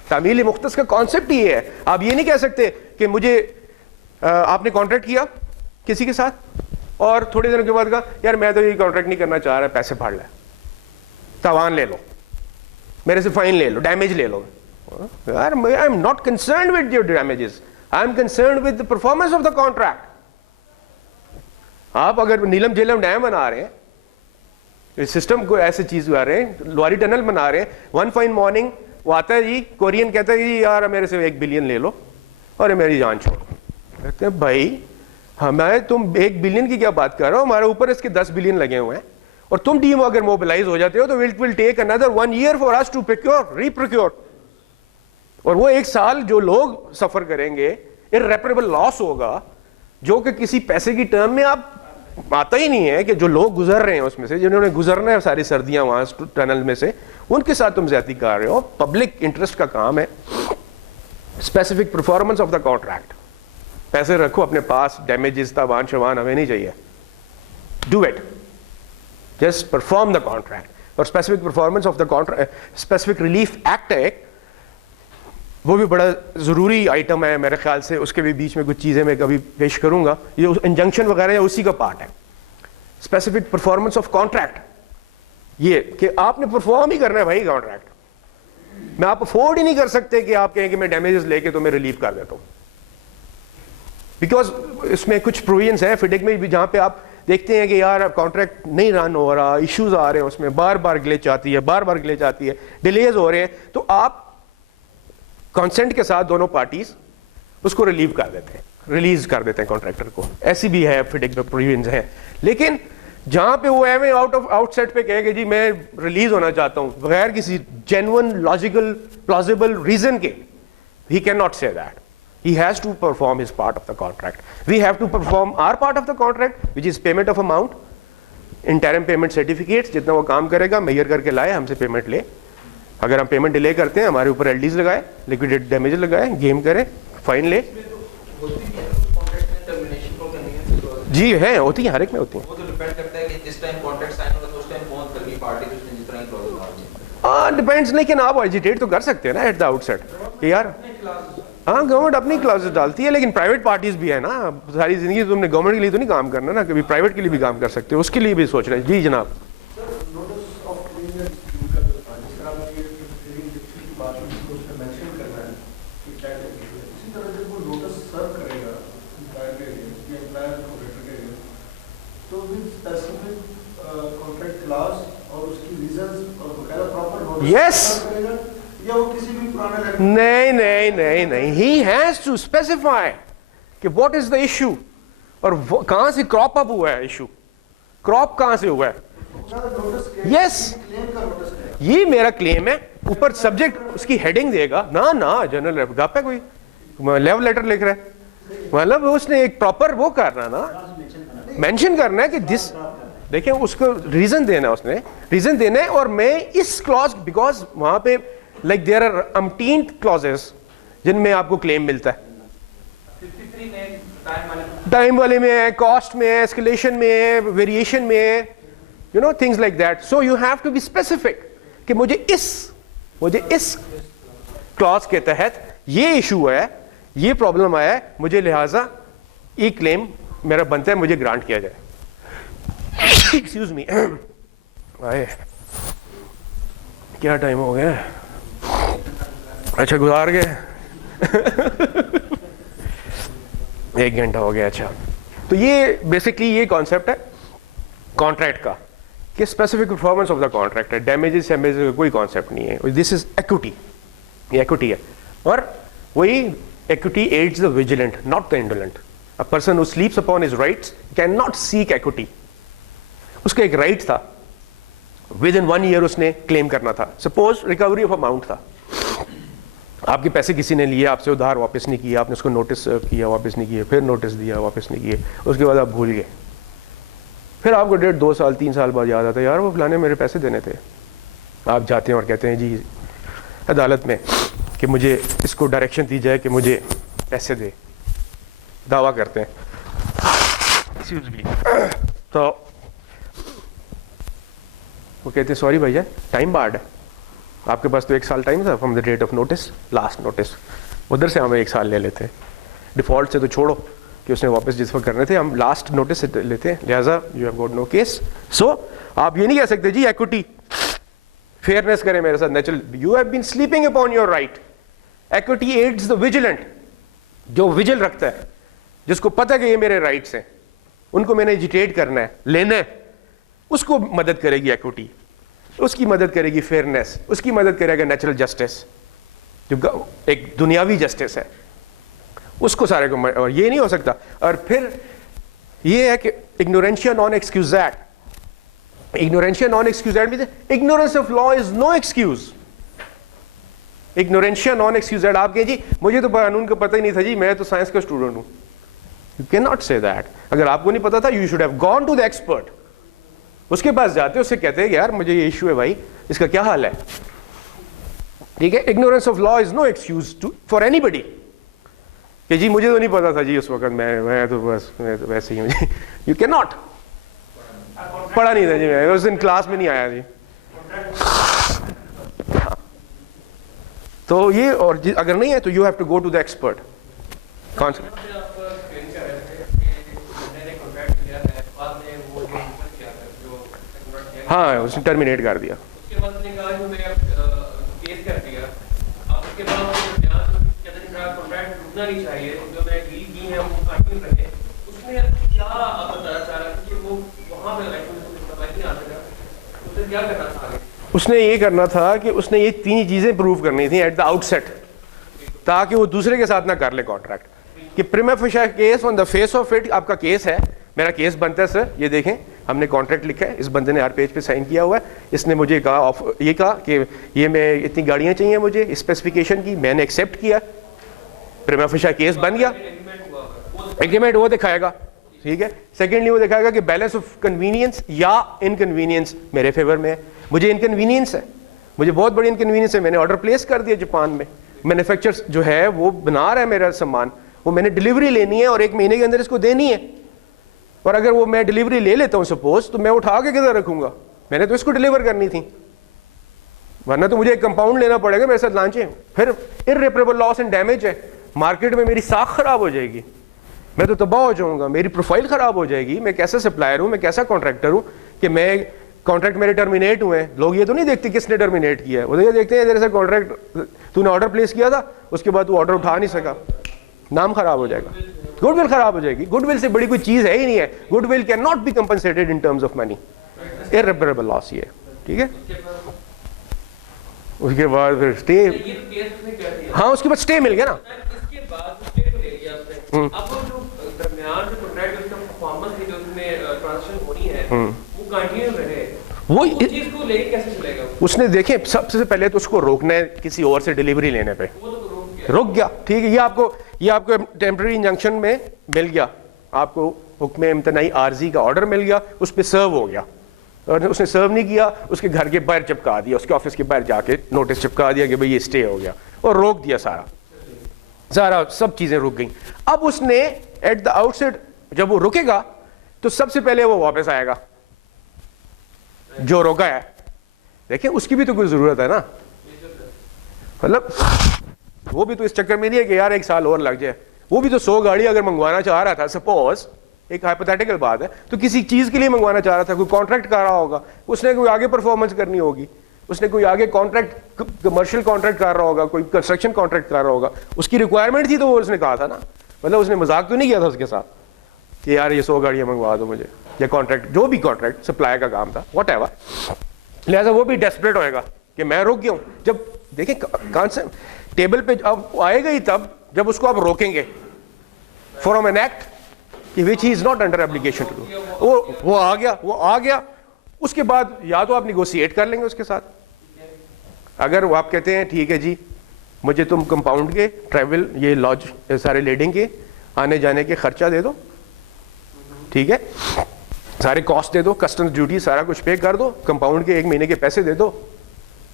तामील मुख्तस का कॉन्सेप्ट ही है। आप ये नहीं कह सकते कि मुझे आपने कॉन्ट्रैक्ट किया किसी के साथ और थोड़े दिनों के बाद कहा यार मैं तो ये कॉन्ट्रैक्ट नहीं करना चाह रहा, पैसे फाड़ ले, तावान ले लो, मेरे से फाइन ले लो, डैमेज ले लो। यार I am not concerned with your damages, I am concerned with the performance of the contract. आप अगर नीलम झेलम डैम बना रहे हैं, इस सिस्टम को ऐसे चीज बना रहे हैं, लोहारी टनल बना रहे हैं, वन फाइन मॉर्निंग वो आता है जी, कोरियन कहता है जी यार मेरे से 1 बिलियन ले लो और मेरी जान छोड़ो। कहते हैं भाई हमें तुम 1 बिलियन की क्या बात कर रहे हो, हमारे ऊपर इसके 10 बिलियन लगे हुए हैं, और तुम टीम अगर मोबिलाइज हो जाते हो तो it will take another 1 year for us to procure, reprocure, और वो 1 साल जो लोग सफर करेंगे इररेपरेबल लॉस होगा, जो कि किसी पैसे की टर्म में आप आता ही नहीं है, कि जो लोग गुजर रहे हैं उसमें से, जिन्होंने गुजरना है सारी सर्दियां वहां टनल में से, उनके साथ तुम ज्यादती कर रहे हो। पब्लिक इंटरेस्ट का काम है, specific performance of the contract, पैसे रखो अपने पास, डैमेजेस तावान शवान हमें नहीं चाहिए, do it, just perform the contract. और specific performance of the contract, specific relief act है, वो भी बड़ा ज़रूरी आइटम है मेरे ख्याल से, उसके भी बीच में कुछ चीज़ें मैं कभी पेश करूंगा, ये इंजंक्शन वगैरह है उसी का पार्ट है। स्पेसिफिक परफॉर्मेंस ऑफ कॉन्ट्रैक्ट, ये कि आपने परफॉर्म ही करना है भाई कॉन्ट्रैक्ट, मैं आप अफोर्ड ही नहीं कर सकते कि आप कहें कि मैं डैमेजेस लेके तो मैं रिलीव कर देता हूँ, बिकॉज इसमें कुछ प्रोविजंस हैं फिडिक में भी, जहाँ पे आप देखते हैं कि यार कॉन्ट्रैक्ट नहीं रन हो रहा, इश्यूज आ रहे हैं उसमें, बार बार ग्लिच आती है, बार बार ग्लिच आती है, डिलेज हो रहे हैं, तो आप कंसेंट के साथ दोनों पार्टीज उसको रिलीव कर देते हैं, रिलीज कर देते हैं कॉन्ट्रैक्टर को। ऐसी भी है फिटिंग प्रोविजंस है। लेकिन जहां पे वो एवं आउटसेट पे कहे कि जी मैं रिलीज होना चाहता हूं बगैर किसी जेन्युइन लॉजिकल प्लॉजिबल रीजन के, he cannot say that. He has to perform his part of the contract. We have to perform our part of the contract, which is payment of amount, interim payment certificates, जितना वो काम करेगा major करके लाए, हमसे payment ले। अगर हम पेमेंट डिले करते हैं, हमारे ऊपर एलडीज लगाए, लिक्विडेट डैमेज लगाए, गेम करे, फाइन ले। जी है, होती है, हर एक में होती है। वो तो डिपेंड करता है कि जिस टाइम कॉन्ट्रैक्ट साइन होगा तो उस टाइम कौन करनी पार्टी जिसने जिस तरह की क्लॉज डाली है। डिपेंड्स, लेकिन आप एजिटेट तो कर सकते हैं ना एट द आउटसेट कि यार हाँ गवर्नमेंट अपनी क्लॉजेस डालती है, लेकिन प्राइवेट पार्टीज भी है ना। सारी जिंदगी तुमने गवर्नमेंट के लिए तो नहीं काम करना ना, कभी प्राइवेट के लिए भी काम कर सकते हो, उसके लिए भी सोच रहे हैं। जी जनाब। Yes. या वो किसी भी पुराने नहीं नहीं नहीं नहीं, he has to specify कि what is the issue और कहां से क्रॉप अप हुआ है इशू, क्रॉप कहां से हुआ है। Yes, ये मेरा क्लेम है, ऊपर सब्जेक्ट उसकी हेडिंग देगा ना, ना जनरल गप है, कोई लेवल लेटर लिख रहा है, मतलब उसने एक प्रॉपर वो करना ना, मेंशन करना है कि दिस, देखिए उसको रीजन देना, उसने रीजन देना है। और मैं इस क्लॉज, बिकॉज वहां पे like there are umpteen clauses जिनमें आपको क्लेम मिलता है, टाइम वाले में है, कॉस्ट में है, एस्केलेशन में है, वेरिएशन में है, you know things like that. So you have to be specific कि मुझे इस क्लॉज के तहत ये इशू है, ये प्रॉब्लम आया है, मुझे लिहाजा ये क्लेम मेरा बनता है, मुझे ग्रांट किया जाए। एक्सक्यूज मी, आए क्या टाइम हो गया? अच्छा गुजार गए। 1 घंटा हो गया। अच्छा, तो ये बेसिकली ये कॉन्सेप्ट है कॉन्ट्रैक्ट का कि specific performance of the contract है, डैमेजेस का कोई कॉन्सेप्ट नहीं है। दिस इज इक्विटी, ये इक्विटी है। और वही equity aids the vigilant not the indolent. A person who sleeps upon his rights can not seek equity. उसका एक राइट था, विद इन 1 ईयर उसने क्लेम करना था। सपोज रिकवरी ऑफ अमाउंट था, आपके पैसे किसी ने लिए, आपसे उधार वापस नहीं किया, आपने उसको नोटिस किया वापस नहीं किए, फिर नोटिस दिया वापस नहीं किए, उसके बाद आप भूल गए, फिर आपको 1.5, 2 साल 3 साल बाद याद आता है यार वो फलाने मेरे पैसे देने थे। आप जाते हैं और कहते हैं जी अदालत में कि मुझे इसको डायरेक्शन दी जाए कि मुझे पैसे दे, दावा करते हैं। तो वो कहते हैं सॉरी भैया टाइम बार्ड है, आपके पास तो 1 साल टाइम था from the date of notice, last notice, उधर से हमें 1 साल ले लेते हैं। डिफॉल्ट से तो छोड़ो कि उसने वापस जिस वक्त करने थे, हम लास्ट नोटिस से लेते हैं, लिहाजा you have got no case. So आप ये नहीं कह सकते जी इक्विटी फेयरनेस करें मेरे साथ, natural you have been sleeping upon your right. Equity aids the vigilant, जो विजिल रखता है, जिसको पता है कि ये मेरे राइट्स हैं, उनको मैंने एजिटेट करना है, लेना है, उसको मदद करेगी इक्विटी, उसकी मदद करेगी फेयरनेस, उसकी मदद करेगा नेचुरल जस्टिस, जो एक दुनियावी जस्टिस है, उसको सारे को। और ये नहीं हो सकता। और फिर ये है कि इग्नोरेंशिया नॉन एक्सक्यूजेट, इग्नोरेंशिया नॉन एक्सक्यूजेट means ignorance of law is no excuse. इग्नोरेंशिया नॉन एक्सक्यूजेट, आप कहें जी मुझे तो कानून का पता ही नहीं था जी, मैं तो साइंस का स्टूडेंट हूं, you can not say that. अगर आपको नहीं पता था you should have gone to the expert, उसके पास जाते, उससे कहते हैं यार मुझे ये इशू है भाई, इसका क्या हाल है, ठीक है। Ignorance of law is no excuse for anybody कि जी मुझे तो नहीं पता था जी उस वक्त, मैं तो बस मैं तो वैसे ही मुझे, यू कैन नॉट, पढ़ा नहीं था जी, मैं उस दिन क्लास में नहीं आया जी। हाँ। तो ये, और अगर नहीं है तो you have to go to the expert. कौन सा? हाँ उसने टर्मिनेट कर दिया। उसके बाद उसने कहा जो मैं केस कर दिया, अब उसके बाद कहते हैं मेरा कॉन्ट्रैक्ट रुकना नहीं चाहिए, जो मैं डील की है वो कंटिन्यू रहे। उसने क्या बताना चाह रहा था कि वो वहाँ पे इलेक्शन नहीं आ सका, उसने क्या करना था आगे? उसने ये करना था कि उसने ये 3 चीजें प्रूव करनी थी एट द आउटसेट। ताकि वो दूसरे के साथ ना कर ले कॉन्ट्रैक्ट कि prima facie case on the face of it आपका केस है, मेरा केस बनता है सर, ये देखें हमने कॉन्ट्रैक्ट लिखा है, इस बंदे ने हर पेज पे साइन किया हुआ है, इसने मुझे कहा ये कहा कि ये मैं इतनी गाड़ियाँ चाहिए मुझे इस स्पेसिफिकेशन की, मैंने एक्सेप्ट किया, प्रिमा फेशिया केस बन गया, एग्रीमेंट वो दिखाएगा, ठीक है। सेकेंडली वो दिखाएगा कि बैलेंस ऑफ कन्वीनियंस या इनकन्वीनियंस मेरे फेवर में है, मुझे इनकन्वीनियंस है, मुझे बहुत बड़ी इनकन्वीनियंस है, मैंने ऑर्डर प्लेस कर दिया जापान में, मैन्युफैक्चर जो है वो बना रहा है मेरा सामान, वो मैंने डिलीवरी लेनी है और 1 महीने के अंदर इसको देनी है, और अगर वो मैं डिलीवरी ले लेता हूँ सपोज, तो मैं उठा के किधर रखूंगा, मैंने तो इसको डिलीवर करनी थी, वरना तो मुझे एक कंपाउंड लेना पड़ेगा मेरे साथ लांचे, फिर इररिपरेबल लॉस एंड डैमेज है, मार्केट में मेरी साख खराब हो जाएगी, मैं तो तबाह हो जाऊंगा, मेरी प्रोफाइल खराब हो जाएगी, मैं कैसा सप्लायर हूँ, मैं कैसा कॉन्ट्रैक्टर हूँ कि मैं कॉन्ट्रैक्ट मेरे टर्मिनेट हुए हैं। लोग ये तो नहीं देखते किसने टर्मिनेट किया है, वो ये देखते हैं तेरे से कॉन्ट्रैक्ट तूने ऑर्डर प्लेस किया था, उसके बाद तू ऑर्डर उठा नहीं सका, नाम खराब हो जाएगा, गुडविल खराब हो जाएगी, गुडविल से बड़ी कोई चीज है ही नहीं है, goodwill can not be compensated in terms of money, irreparable loss ये, ठीक है। उसके बाद फिर स्टे, हाँ उसके बाद स्टे मिल गया ना, इसके बाद स्टे तो ले लिया आपने, अब वो जो दरमियान जो कॉन्ट्रैक्ट उसका परफॉर्मेंस है जो उसमें ट्रांजैक्शन होनी है वो कंटिन्यू रहे, वो उस चीज को लेके कैसे चलेगा? उसने देखे सबसे पहले तो उसको रोकना है किसी और से डिलीवरी लेने पे, वो तो रुक गया, ठीक है। ये आपको टेम्पररी इंजंक्शन में मिल गया, आपको हुक्म इम्तनाई आर्जी का ऑर्डर मिल गया, उस पर सर्व हो गया, और उसने सर्व नहीं किया, उसके घर के बाहर चिपका दिया, उसके ऑफिस के बाहर जाके नोटिस चिपका दिया कि भाई ये स्टे हो गया, और रोक दिया सारा सब चीजें रुक गई। अब उसने एट द आउटसेट जब वो रुकेगा तो सबसे पहले वो वापस आएगा जो रोका है, देखिए उसकी भी तो कोई जरूरत है ना, मतलब वो भी तो इस चक्कर में नहीं है कि यार 1 साल और लग जाए, वो भी तो 100 गाड़ी अगर मंगवाना चाह रहा था, सपोज एक हाइपोथेटिकल बात है, तो किसी चीज के लिए मंगवाना चाह रहा था, कोई कॉन्ट्रैक्ट कर रहा होगा, उसने कोई आगे परफॉर्मेंस करनी होगी, उसने कोई आगे कॉन्ट्रैक्ट कमर्शियल कॉन्ट्रैक्ट कर रहा होगा, कोई कंस्ट्रक्शन कॉन्ट्रैक्ट कर रहा होगा, उसकी रिक्वायरमेंट थी तो वो उसने कहा था ना, मतलब उसने मजाक तो नहीं किया था उसके साथ कि यार ये 100 गाड़ियां मंगवा दो मुझे, या कॉन्ट्रैक्ट जो भी कॉन्ट्रैक्ट सप्लाई का काम था वट एवर, लिहाजा वो भी डेस्परेट होएगा कि मैं रुक गया हूं। जब देखें कॉन्सेप्ट टेबल पे अब आएगा ही तब जब उसको आप रोकेंगे from an act which he is not under application to do, वो आ गया, उसके बाद या तो आप निगोशिएट कर लेंगे उसके साथ, अगर वो आप कहते हैं ठीक है जी मुझे तुम कंपाउंड के ट्रैवल ये लॉज सारे लेडिंग के आने जाने के खर्चा दे दो, ठीक है, सारे कॉस्ट दे दो, कस्टम्स ड्यूटी सारा कुछ पे कर दो, कंपाउंड के 1 महीने के पैसे दे दो,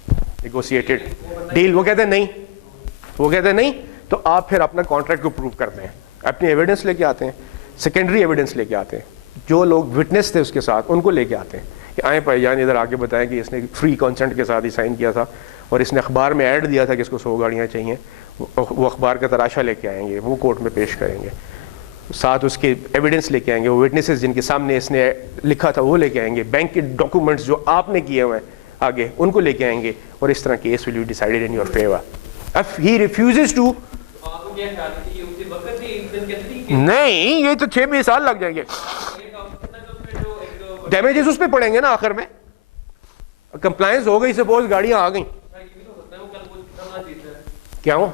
नेगोशिएटेड डील। वो कहते हैं नहीं, तो आप फिर अपना कॉन्ट्रैक्ट को प्रूव करते हैं, अपनी एविडेंस लेके आते हैं, सेकेंडरी एविडेंस लेके आते हैं, जो लोग विटनेस थे उसके साथ उनको लेके आते हैं कि आए भाईजान इधर आके बताएं कि इसने फ्री कंसेंट के साथ ही साइन किया था और इसने अखबार में ऐड दिया था कि इसको 100 गाड़ियाँ चाहिए, वो अखबार का तराशा लेके आएंगे, वो कोर्ट में पेश करेंगे, साथ उसके एविडेंस लेके आएंगे, वो विटनेसेस जिनके सामने इसने लिखा था वो लेके आएंगे, बैंक के डॉक्यूमेंट्स जो आपने किए हुए हैं आगे उनको लेके आएंगे, और इस तरह case will be decided in your favour. If he refuses to, नहीं ये तो 6 साल लग जाएंगे, डैमेजेस उस पे पड़ेंगे ना आखिर में, कंप्लायंस हो गई, सपोज गाड़ियां आ गई, क्या हो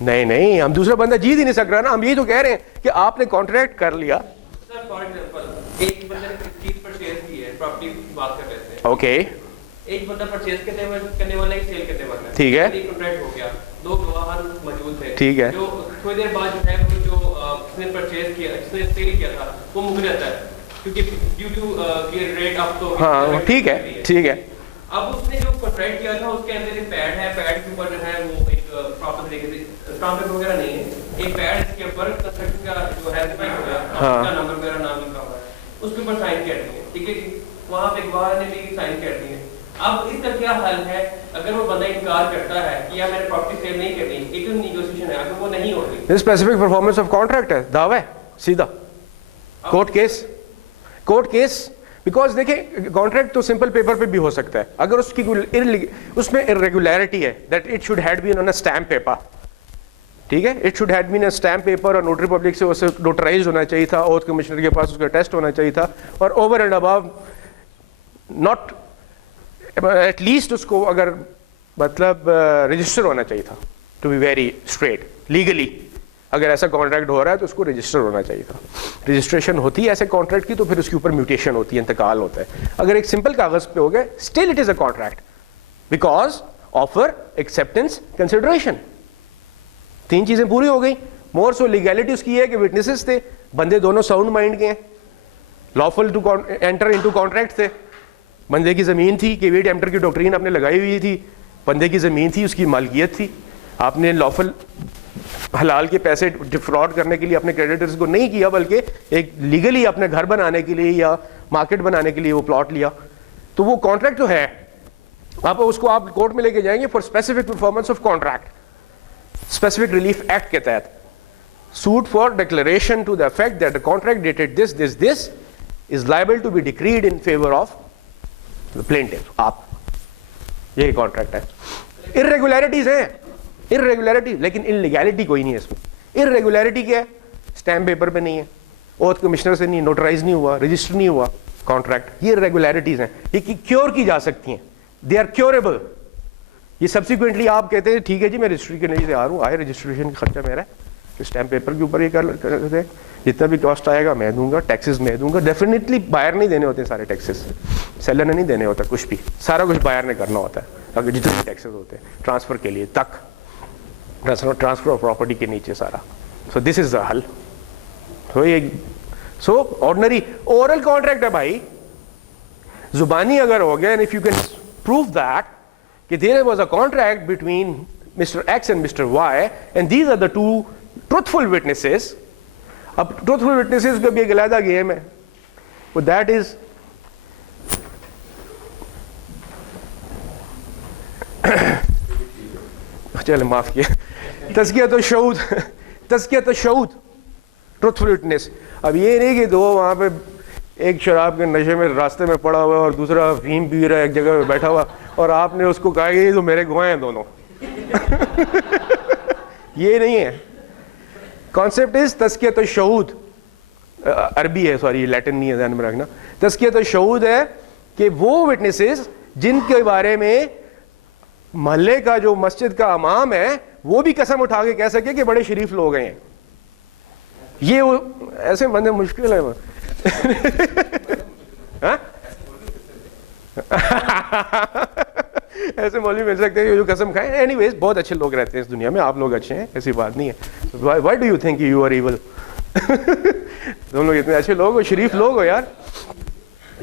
नहीं हम दूसरा बंदा जीत ही नहीं सक रहा ना, हम यही तो कह रहे हैं कि आपने कॉन्ट्रैक्ट कर लिया, एक बंदे ने चीज परचेज की है, प्रॉपर्टी की बात कर रहे थे, ओके, एक बंदा परचेज करने वाला एक सेल करने वाला है, ठीक है, एक कॉन्ट्रैक्ट हो गया, 2 गवाह मौजूद थे, ठीक है, जो थोड़ी देर बाद जो है वो जो जिसने परचेज किया, जिसने सेल किया था वो मुकर जाता है क्योंकि ड्यू टू रेट अप तो, हाँ ठीक है, अब उसने जो कॉन्ट्रैक्ट किया था उसके अंदर एक पैड है, पैड के ऊपर जो है वो एक प्रॉपर तरीके से स्टाम्प पेपर वगैरह नहीं है, एक पैड इसके ऊपर कंस्ट्रक्शन का जो है उसका नंबर वगैरह नाम लिखा हुआ है, उसके ऊपर साइन कर दिए, ठीक है, वहां पे गवाह ने भी साइन कर दिए। अब इसका क्या हल है अगर वो बंदा इनकार करता है कि यार मैंने प्रॉपर्टी सेल नहीं करनी, एक तो नेगोशिएशन है, अगर वो नहीं हो रही, स्पेसिफिक परफॉर्मेंस ऑफ कॉन्ट्रैक्ट है, दावा है सीधा कोर्ट केस, बिकॉज देखिए कॉन्ट्रैक्ट तो सिंपल पेपर पे भी हो सकता है, अगर उसकी उसमें इरेगुलरिटी है that it should had been on a stamp paper, ठीक है, it should had been a stamp paper और नोटरी पब्लिक से उसे नोटराइज होना चाहिए था, ओथ कमिश्नर के पास उसका टेस्ट होना चाहिए था, और over and above not at least उसको अगर मतलब रजिस्टर होना चाहिए था, to be very straight legally. अगर ऐसा कॉन्ट्रैक्ट हो रहा है तो उसको रजिस्टर होना चाहिए था। रजिस्ट्रेशन होती है ऐसे कॉन्ट्रैक्ट की तो फिर उसके ऊपर म्यूटेशन होती है, इंतकाल होता है। अगर एक सिंपल कागज पे हो गया, still it is a contract because offer, acceptance, consideration, तीन चीजें पूरी हो गई। मोर सो लीगैलिटी उसकी है कि विटनेसेस थे, बंदे दोनों साउंड माइंड के हैं, lawful to enter into contract थे, बंदे की जमीन थी, केवीट एम्प्टर की डॉक्ट्रिन आपने लगाई हुई थी, बंदे की जमीन थी, उसकी मालकियत थी, आपने लॉफुल हलाल के पैसे डिफ्रॉड करने के लिए अपने क्रेडिटर्स को नहीं किया, बल्कि एक लीगली अपने घर बनाने के लिए या मार्केट बनाने के लिए वो प्लॉट लिया। तो वो कॉन्ट्रैक्ट जो है आप उसको आप कोर्ट में लेके जाएंगे for specific performance of contract, specific relief act के तहत, suit for declaration to the effect that the contract dated this this this is liable to be decreed in favour of the plaintiff. आप यही contract है। इर्रेगुलरिटीज हैं, इर्रेगुलरिटी, लेकिन इनलीगैलिटी कोई नहीं है इसमें। इर्रेगुलरिटी क्या है? स्टैम्प पेपर पे नहीं है, ओथ कमिश्नर से नहीं, नोटराइज नहीं हुआ, रजिस्टर नहीं हुआ कॉन्ट्रैक्ट। ये इर्रेगुलरिटीज हैं, ये क्योर की जा सकती हैं, दे आर क्योरेबल। ये सब्सिक्वेंटली आप कहते हैं ठीक है जी मैं रजिस्ट्री करने के लिए तैयार हूँ, आए रजिस्ट्रेशन का खर्चा मेरा है, स्टैम्प पेपर के ऊपर ये कर दे, जितना भी कॉस्ट आएगा मैं दूंगा, टैक्सेस मैं दूंगा। डेफिनेटली बायर नहीं देने होते सारे टैक्सेस, सेलर ने नहीं देने होता कुछ भी, सारा कुछ बायर ने करना होता है। अगर जितने भी टैक्सेस होते हैं ट्रांसफर के लिए तक, ट्रांसफर ऑफ प्रॉपर्टी के नीचे सारा। सो दिस इज द हल। तो ये सो ऑर्डिनरी ओरल कॉन्ट्रैक्ट है भाई, जुबानी अगर हो गया, and if you can prove that कि there was a contract between mister X and mister Y and these are the two truthful witnesses. अब ट्रुथफुल विटनेसेस का भी एक अलग गेम है, वो दैट इज चले माफ किया, तज़कियत शऊद, तज़कियत शऊद, ट्रुथफुल विटनेस। अब ये नहीं कि दो वहाँ पे एक शराब के नशे में रास्ते में पड़ा हुआ और दूसरा अफीम पी रहा है एक जगह पे बैठा हुआ और आपने उसको कहा कि ये तो मेरे गवाह हैं दोनों। ये नहीं है। कॉन्सेप्ट इज तज़कियत शऊद, अरबी है सॉरी लैटिन नहीं है, ध्यान में रखना। तज़कियत शऊद है कि वो विटनेसेस जिनके बारे में मोहल्ले का जो मस्जिद का इमाम है वो भी कसम उठा के कह सके कि बड़े शरीफ लोग हैं। ये वो ऐसे बंदे मुश्किल है। ऐसे मौलवी मिल सकते हैं जो कसम खाएं। एनीवेज बहुत अच्छे लोग रहते हैं इस दुनिया में, आप लोग अच्छे हैं, ऐसी बात नहीं है। Why do you think you are evil? तुम लोग इतने अच्छे लोग हो, शरीफ लोग हो यार,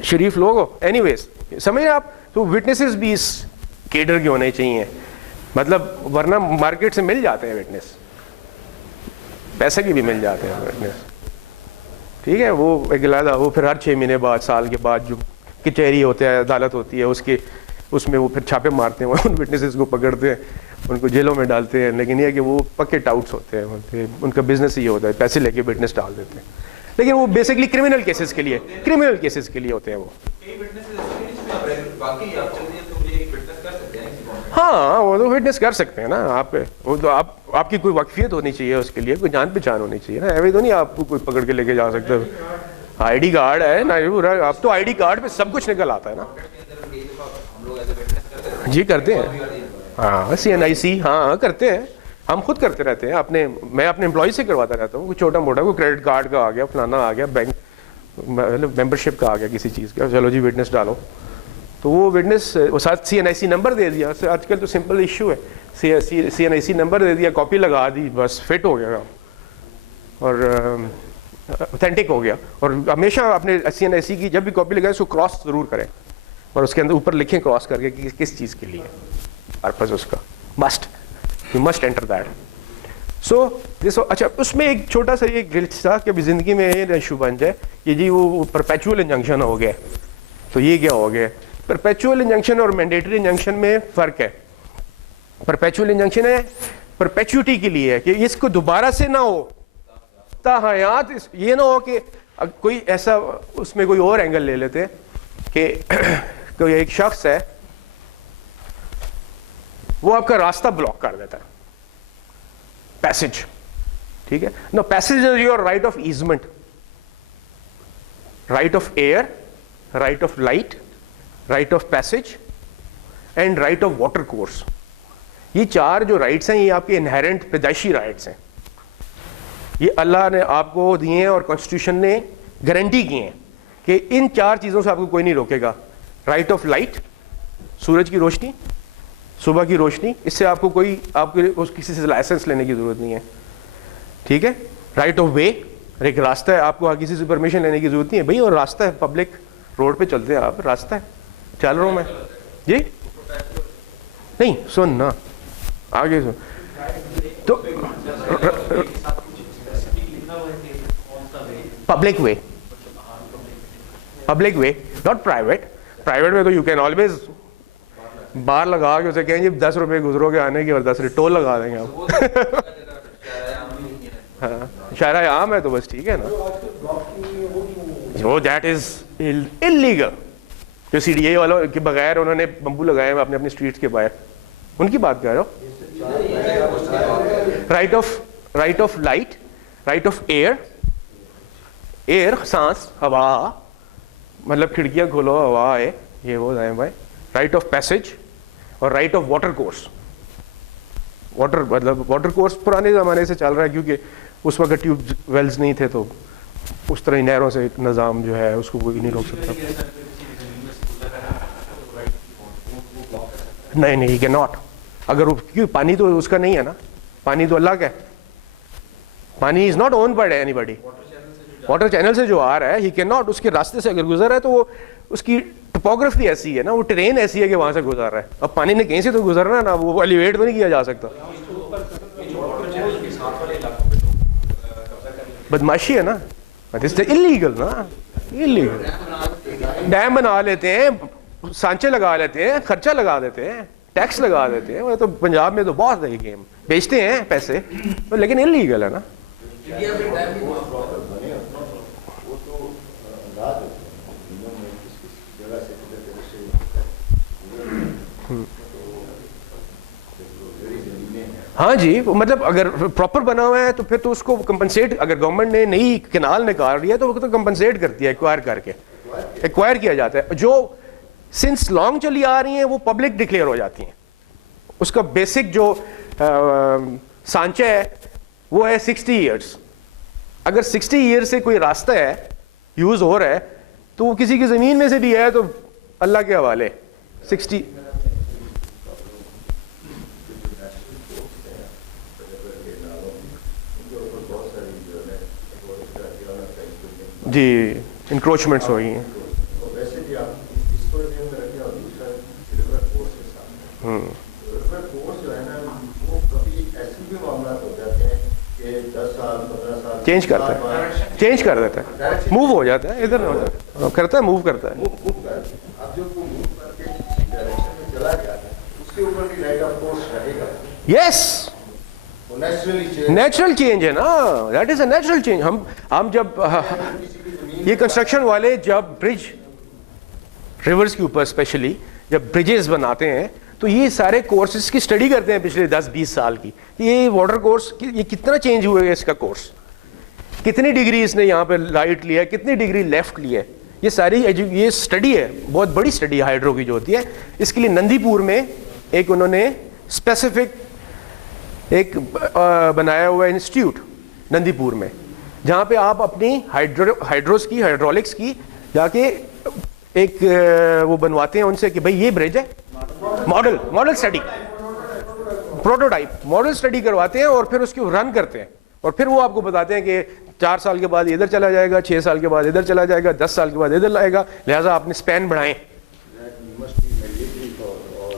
शरीफ लोग हो। एनीवेज समझे आप? तो विटनेसेस भी इस केडर के होने चाहिए, मतलब वरना मार्केट से मिल जाते हैं विटनेस, पैसे की भी मिल जाते हैं विटनेस, ठीक है। वो एक अलग, वो फिर हर 6 महीने बाद, साल के बाद जो कचहरी होते हैं, अदालत होती है, उसके उसमें वो फिर छापे मारते हैं, उन विटनेसेस को पकड़ते हैं, उनको जेलों में डालते हैं। लेकिन ये है कि वो पक्के टाउट्स होते हैं, उनका बिजनेस ही होता है, पैसे लेके विटनेस डाल देते हैं। लेकिन वो बेसिकली क्रिमिनल केसेस के लिए, क्रिमिनल केसेस के लिए होते हैं वो। हाँ वो तो विटनेस कर सकते हैं ना आप, वो तो आपकी कोई वाकफियत होनी चाहिए उसके लिए, कोई जान पहचान होनी चाहिए ना। ऐसे तो नहीं आपको कोई पकड़ के लेके जा सकते। आईडी कार्ड है ना, आप तो आईडी कार्ड पे सब कुछ निकल आता है ना। जी करते हैं, हाँ CNIC, हाँ करते हैं, हम खुद करते रहते हैं। अपने मैं अपने एम्प्लॉय से करवाता रहता हूँ, कोई छोटा मोटा, कोई क्रेडिट कार्ड का आ गया, फलाना आ गया, बैंक मतलब मेंबरशिप का आ गया किसी चीज़ का, चलो जी विटनेस डालो, तो वो विटनेस वो साथ CNIC नंबर दे दिया। आजकल तो सिंपल इशू है, CNIC नंबर दे दिया, कॉपी लगा दी, बस फिट हो गया और ऑथेंटिक हो गया। और हमेशा अपने CNIC की जब भी कॉपी लगाए उसको क्रॉस ज़रूर करें और उसके अंदर ऊपर लिखें क्रॉस करके कि किस चीज़ के लिए पर्पज़ उसका, must, you must enter that. So this, अच्छा उसमें एक छोटा सा ये ग्लिच था कि अभी ज़िंदगी में ये इशू बन जाए कि जी वो परपेचुअल इंजंक्शन हो गया, तो ये क्या हो गया? परपेचुअल इंजंक्शन और मैंडेटरी इंजंक्शन में फ़र्क है। परपेचुअल इंजंक्शन है परपेचुइटी के लिए है कि इसको दोबारा से ना हो, ताहयात, ये ना हो कि कोई ऐसा, उसमें कोई और एंगल ले लेते कि कोई एक शख्स है वो आपका रास्ता ब्लॉक कर देता है, पैसेज, ठीक है ना। Passage is your right of easement, right of air, right of light, right of passage and right of water course. ये 4 जो राइट्स हैं ये आपके इनहेरेंट पैदाइशी राइट्स हैं, ये अल्लाह ने आपको दिए हैं और कॉन्स्टिट्यूशन ने गारंटी की हैं कि इन 4 चीज़ों से आपको कोई नहीं रोकेगा। राइट ऑफ लाइट, सूरज की रोशनी, सुबह की रोशनी, इससे आपको कोई किसी से लाइसेंस लेने की ज़रूरत नहीं है, ठीक है। राइट ऑफ वे, एक रास्ता है, आपको किसी से परमिशन लेने की ज़रूरत नहीं है भाई, और रास्ता है, पब्लिक रोड पे चलते हैं आप, रास्ता है, चल रहा हूँ मैं जी, नहीं सुन ना आगे सुन। तो public way, public way not private. Private में तो यू कैन ऑलवेज बार लगा के उसे कहें जी 10 रुपये गुजरोगे आने की और 10 टोल लगा देंगे आप। हाँ, शायरा आम है तो बस ठीक है ना, जो दैट इज इलीगल। जो CDA वालों के बगैर उन्होंने बम्बू लगाए हैं अपने अपने स्ट्रीट्स के बाहर, उनकी बात कर रहे हो। Right of light, right of air, air सांस, हवा, मतलब खिड़कियां खोलो हवा है, ये वो है भाई। राइट ऑफ पैसेज और right of water course. Water मतलब वाटर कोर्स पुराने ज़माने से चल रहा है, क्योंकि उस वक्त ट्यूब वेल्स नहीं थे, तो उस तरह नहरों से निज़ाम जो है उसको कोई नहीं रोक सकता। नहीं नहीं, कैन नॉट। अगर क्यों, पानी तो उसका नहीं है ना, पानी तो अल्लाह का है। पानी is not owned by anybody. Water channel से जो आ रहा है, ही कैन नॉट, उसके रास्ते से अगर गुजर रहा है तो वो उसकी टोपोग्राफी ऐसी है ना, वो ट्रेन ऐसी है कि वहां से गुजर रहा है। अब पानी ने कहीं से तो गुजरना है ना, वो एलिवेट तो नहीं किया जा सकता। बदमाशी है ना, इलीगल ना, इलीगल। डैम बना लेते हैं, सांचे लगा लेते हैं, खर्चा लगा देते हैं, टैक्स लगा देते हैं। वो तो पंजाब में तो बहुत है ये गेम, बेचते हैं पैसे तो, लेकिन इलीगल है ना। हाँ जी, मतलब अगर प्रॉपर बना हुआ है तो फिर तो उसको कंपनसेट, अगर गवर्नमेंट ने नई कैनाल निकाल रही है तो वो तो कंपनसेट करती है, एक्वायर करके एक्वायर किया जाता है। जो सिंस लॉन्ग चली आ रही हैं वो पब्लिक डिक्लेयर हो जाती हैं। उसका बेसिक जो सांचा है वो है 60 ईयर्स। अगर 60 ईयर से कोई रास्ता है यूज हो रहा है तो वो किसी की जमीन में से भी है तो अल्लाह के हवाले। 60 जी इंक्रोचमेंट्स हो गई हैं। चेंज करता है, चेंज कर देता है, मूव हो जाता है, इधर हो जाता है, करता है, मूव करता है। यस, नेचुरल चेंज है ना, that is a natural change. हम जब ये कंस्ट्रक्शन वाले जब ब्रिज रिवर्स के ऊपर स्पेशली जब ब्रिजेस बनाते हैं तो ये सारे कोर्सेज की स्टडी करते हैं पिछले 10-20 साल की, ये वाटर कोर्स ये कितना चेंज हुआ है, इसका कोर्स कितनी डिग्री इसने यहाँ पे राइट लिया है, कितनी डिग्री लेफ्ट लिया है, ये सारी ये स्टडी है, बहुत बड़ी स्टडी हाइड्रो की जो होती है। इसके लिए नंदीपुर में एक उन्होंने स्पेसिफिक एक बनाया हुआ इंस्टीट्यूट नंदीपुर में, जहाँ पे आप अपनी हाइड्रोस की हाइड्रोलिक्स की जाके एक वो बनवाते हैं उनसे कि भाई ये ब्रिज है, model study, prototype model study करवाते हैं और फिर उसको रन करते हैं और फिर वो आपको बताते हैं कि 4 साल के बाद इधर चला जाएगा, 6 साल के बाद इधर चला जाएगा, 10 साल के बाद इधर लाएगा, लिहाजा आपने स्पैन बढ़ाएं।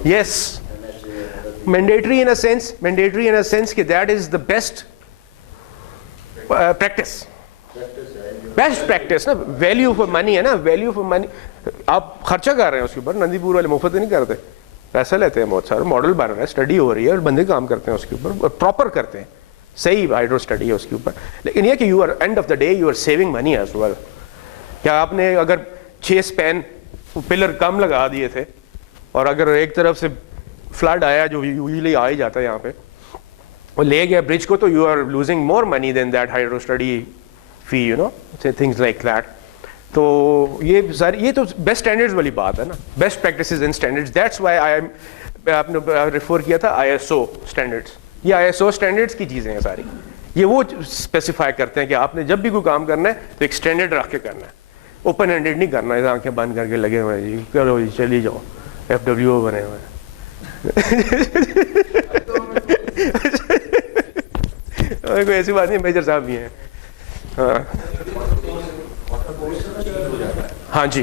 Yes, mandatory in a sense कि that is the best practice, best practice ना, वैल्यू फॉर मनी है ना, वैल्यू फॉर मनी। आप खर्चा कर रहे हैं उसके ऊपर, नंदीपुर वाले मुफ्त नहीं करते, पैसा लेते हैं बहुत सारा, मॉडल बन रहा है, स्टडी हो रही है और बंदे काम करते हैं उसके ऊपर, प्रॉपर करते हैं, सही हाइड्रो स्टडी है उसके ऊपर। लेकिन ये कि you are end of the day you are saving money as well. क्या आपने अगर 6 स्पैन पिलर कम लगा दिए थे और अगर एक तरफ से फ्लड आया जो यूजुअली आ ही जाता है यहाँ पे, वो ले गया ब्रिज को, तो you are losing more money than that hydro study fee, you know, things like that. तो ये सारी, ये तो बेस्ट स्टैंडर्ड्स वाली बात है ना, best practices and standards. That's why I am, आपने रेफर किया था ISO स्टैंडर्ड्स, ये ISO स्टैंडर्ड्स की चीज़ें हैं सारी। ये वो स्पेसिफाई करते हैं कि आपने जब भी कोई काम करना है तो एक स्टैंडर्ड रख के करना है, ओपन एंडेड नहीं करना है, आंखें बंद करके लगे हुए हैं जी करो जी चली जाओ, FWO बने हुए हैं। कोई ऐसी बात नहीं, मेजर साहब भी हैं। हाँ हाँ जी,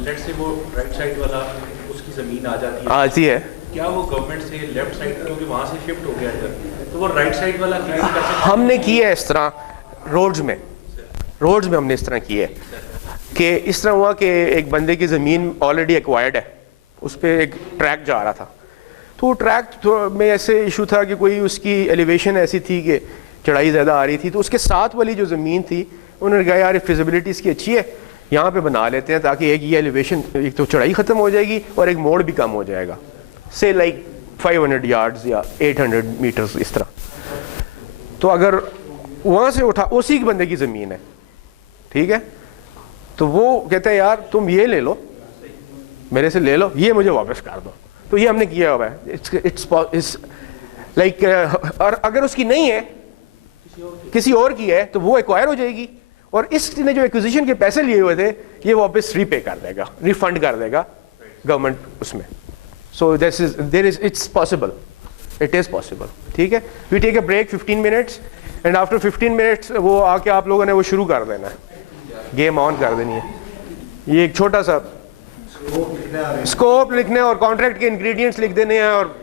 लेट्स से वो राइट साइड वाला उसकी ज़मीन आ जाती है, आती है, क्या वो गवर्नमेंट से लेफ्ट साइड, क्योंकि वहाँ से शिफ्ट हो गया इधर, तो वो राइट साइड वाला क्लेम कर सकते हैं? हमने की है इस तरह रोड्स में हमने इस तरह की है कि इस तरह हुआ कि एक बंदे की ज़मीन ऑलरेडी एक्वायर्ड है, उस पर एक ट्रैक जा रहा था, तो वो ट्रैक में ऐसे इशू था कि कोई उसकी एलिवेशन ऐसी थी कि चढ़ाई ज़्यादा आ रही थी, तो उसके साथ वाली जो ज़मीन थी उन्होंने कहा यार फिजिबिलिटी इसकी अच्छी है, यहाँ पे बना लेते हैं ताकि एक ये एलिवेशन, एक तो चढ़ाई ख़त्म हो जाएगी और एक मोड़ भी कम हो जाएगा, से लाइक 500 यार्ड्स या 800 मीटर्स इस तरह। तो अगर वहाँ से उठा, उसी के बंदे की ज़मीन है, ठीक है, तो वो कहते हैं यार तुम ये ले लो, मेरे से ले लो, ये मुझे वापस कर दो। तो ये हमने किया हुआ है, इट्स लाइक, और अगर उसकी नहीं है, किसी और की है, तो वो एक्वायर हो जाएगी और इसने जो एक्विजिशन के पैसे लिए हुए थे ये वापस रीपे कर देगा, रिफंड कर देगा गवर्नमेंट उसमें। So this is, there is, it's possible, it is possible, ठीक है। We take a break 15 minutes and after 15 minutes वो आके आप लोगों ने वो शुरू कर देना है, गेम ऑन कर देनी है। ये एक छोटा सा स्कोप लिखना है और कॉन्ट्रैक्ट के इंग्रेडिएंट्स लिख देने हैं और